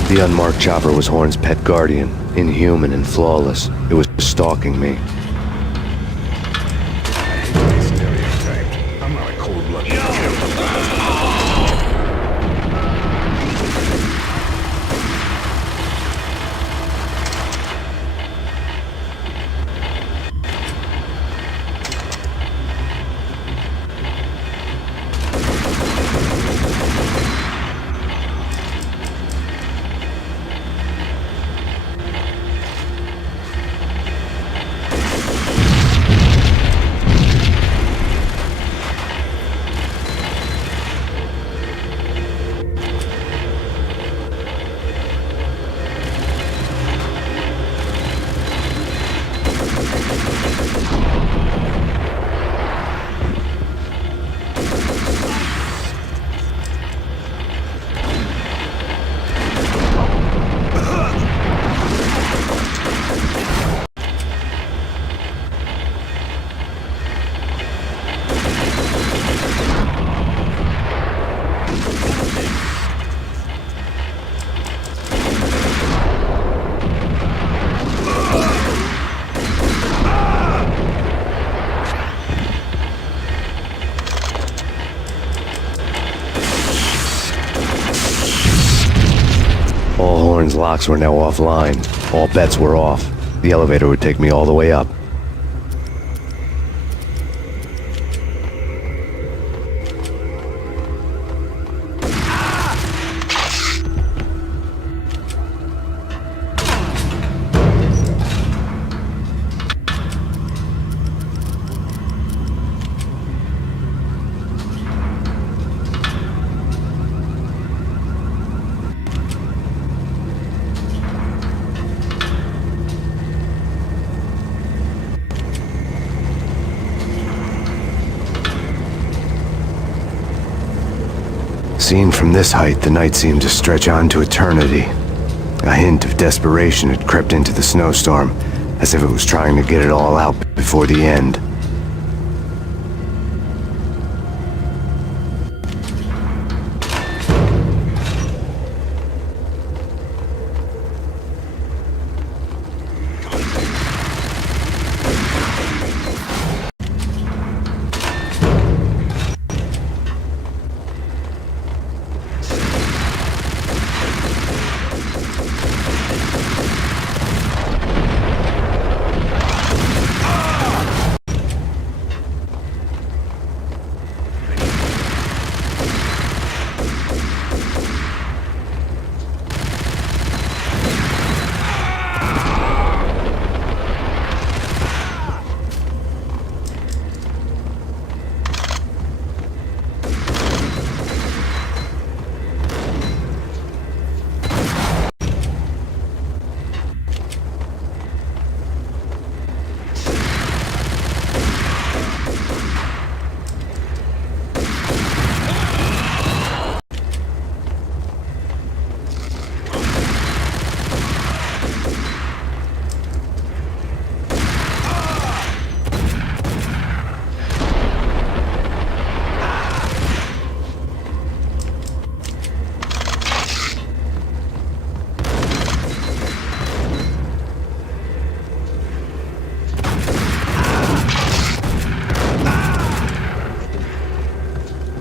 The unmarked chopper was Horn's pet guardian, inhuman and flawless. It was stalking me. I'm not a cold-blooded killer. locks were now offline. All bets were off. The elevator would take me all the way up. Seen from this height, the night seemed to stretch on to eternity. A hint of desperation had crept into the snowstorm, as if it was trying to get it all out before the end.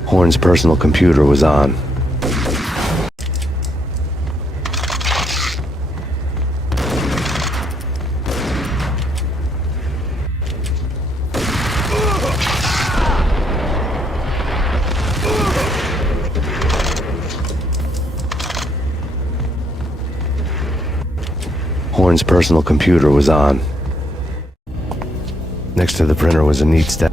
Horn's personal computer was on. Horn's personal computer was on. Next to the printer was a neat stack.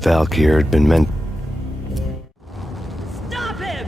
Valkyr had been meant. Stop him!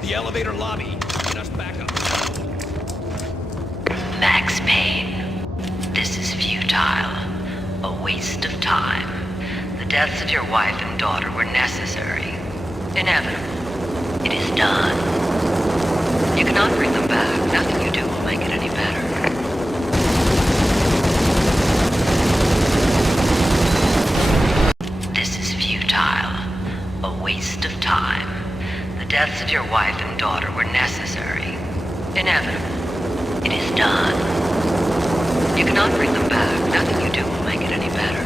The elevator lobby. Get us back up. Max Payne, this is futile. A waste of time. The deaths of your wife and daughter were necessary. Inevitable. It is done. You cannot bring them back. Nothing you do will make it any better. This is futile. A waste of time. The deaths of your wife and daughter were necessary. Inevitable. It is done. You cannot bring them back. Nothing you do will make it any better.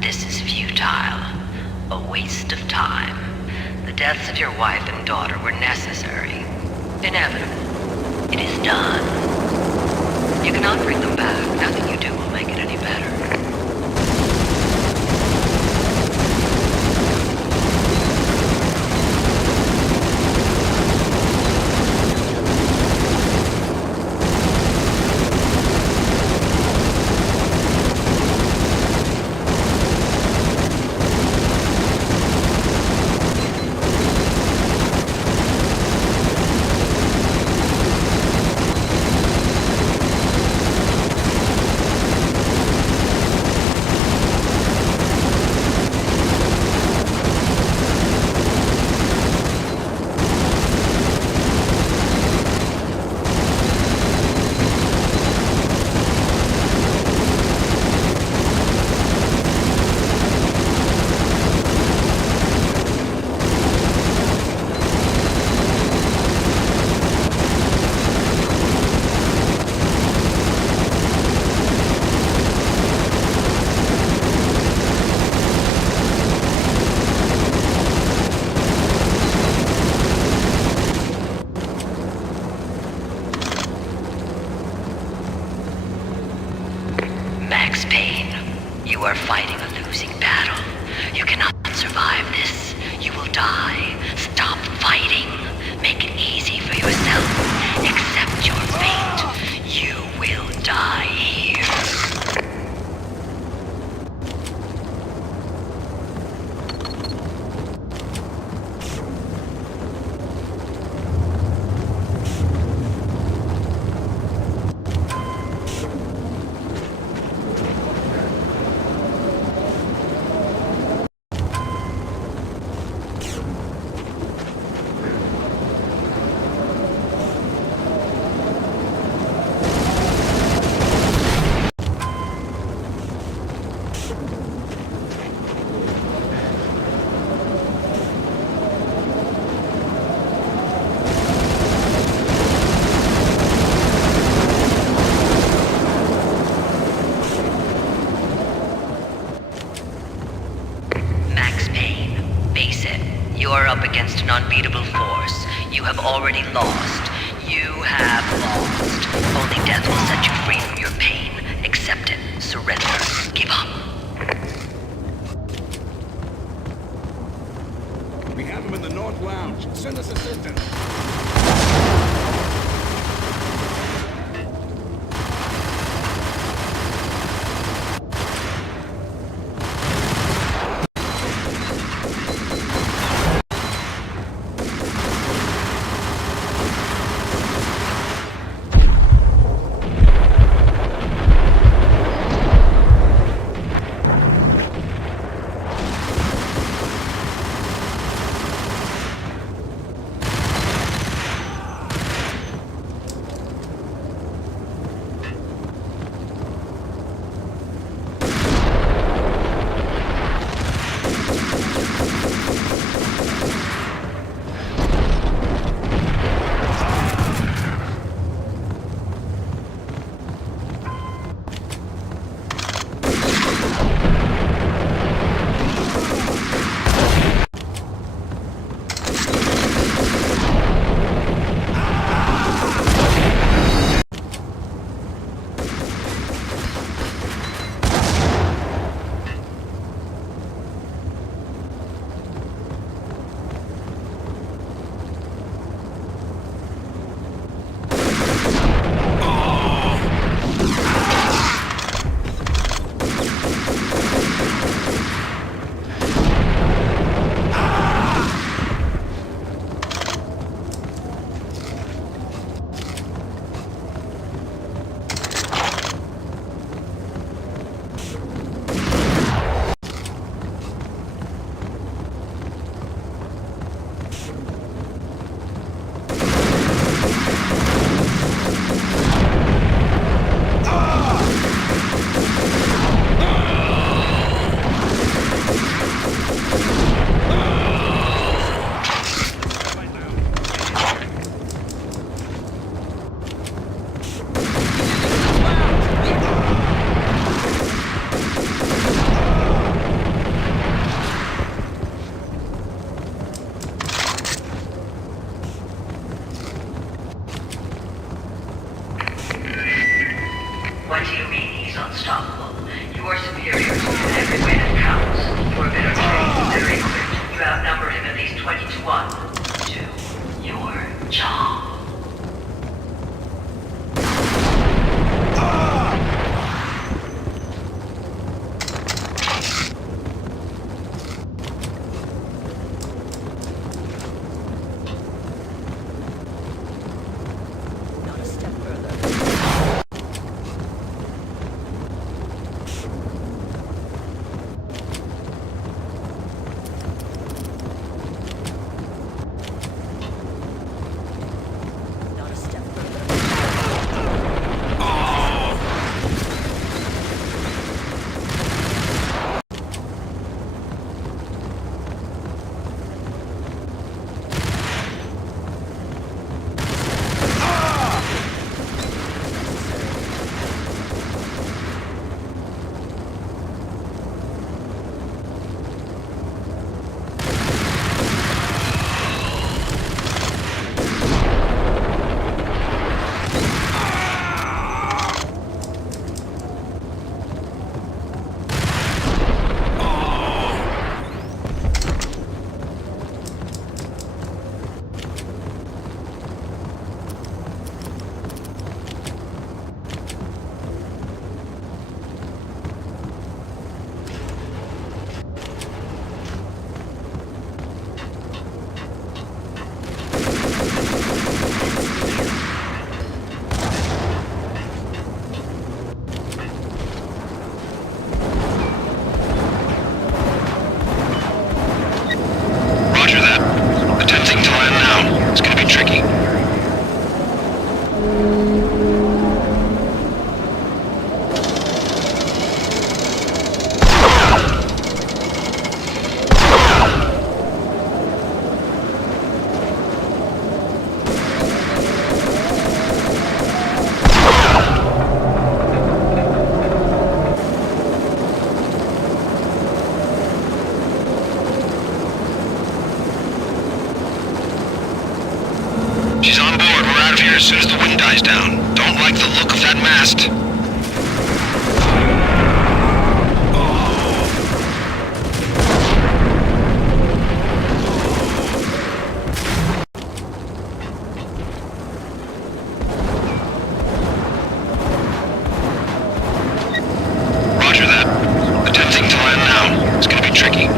This is futile. necessary. Inevitable. It is done. You cannot bring them back. Nothing you do will make it any better. Max Payne, you are fighting a losing battle. You cannot survive this. You will die. Stop fighting. Make it easy for yourself. Accept your fate. You will die here. You're up against an unbeatable force. You have already lost. You have lost. Only death will set you free from your pain. Accept it. Surrender. Give up. We have him in the North Lounge. Send us assistance. unstoppable. You are superior in every way that counts. You are better trained, better equipped. You outnumber him at least 20 to 1. Do your job. As soon as the wind dies down. Don't like the look of that mast. Roger that. Attempting to land now. It's gonna be tricky.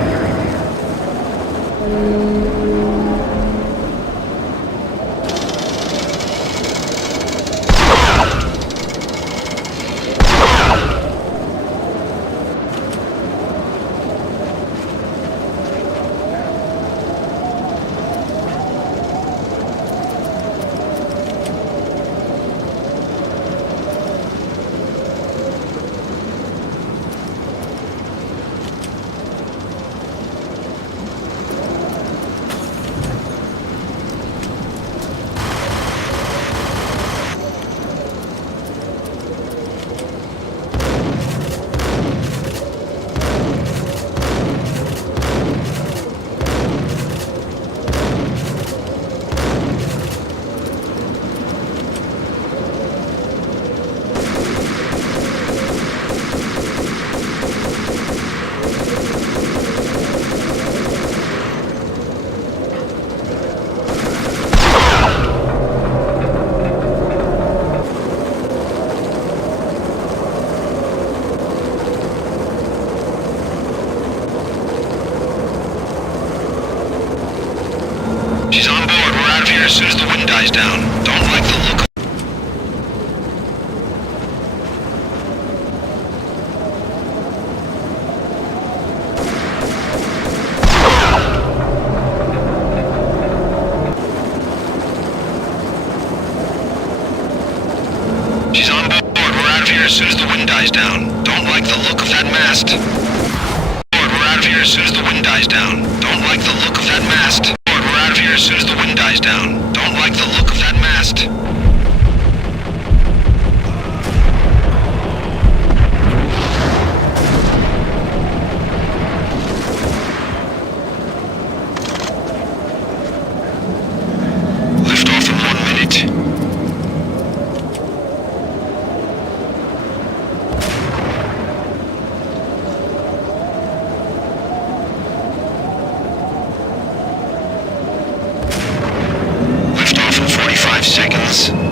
As soon as the wind dies down. Don't like the look of... She's on board. We're out of here as soon as the wind dies down. Don't like the look of that mast. We're out of here as soon as the wind dies down. Don't like the look of that mast. We're out of here as soon as the wind dies down. Don't like the look of that mast. Lift off in 1 minute. seconds.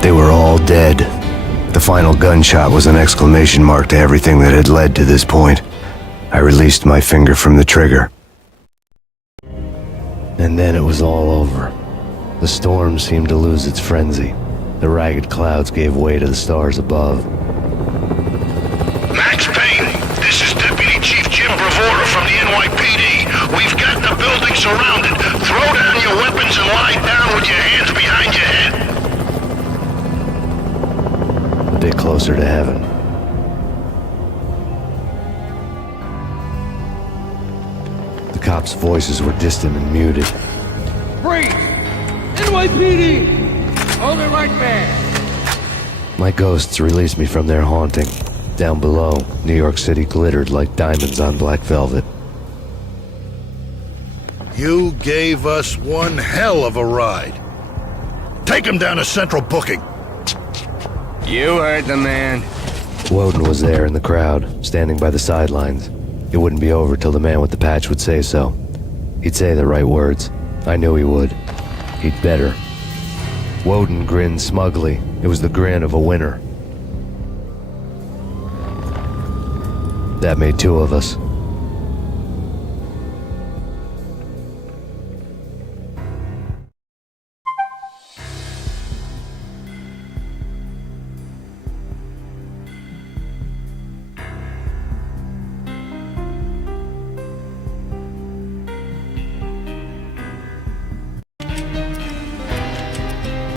They were all dead. The final gunshot was an exclamation mark to everything that had led to this point. I released my finger from the trigger. And then it was all over. The storm seemed to lose its frenzy. The ragged clouds gave way to the stars above. Max Payne, this is Deputy Chief Jim Bravura from the NYPD. We've got the building surrounded. Throw down your weapons and lie down with your hands behind your head. A bit closer to heaven. The cops' voices were distant and muted. Freeze! NYPD! Hold it right there! My ghosts released me from their haunting. Down below, New York City glittered like diamonds on black velvet. You gave us one hell of a ride. Take him down to Central Booking. You heard the man. Woden was there in the crowd, standing by the sidelines. It wouldn't be over till the man with the patch would say so. He'd say the right words. I knew he would. He'd better. Woden grinned smugly. It was the grin of a winner. That made two of us.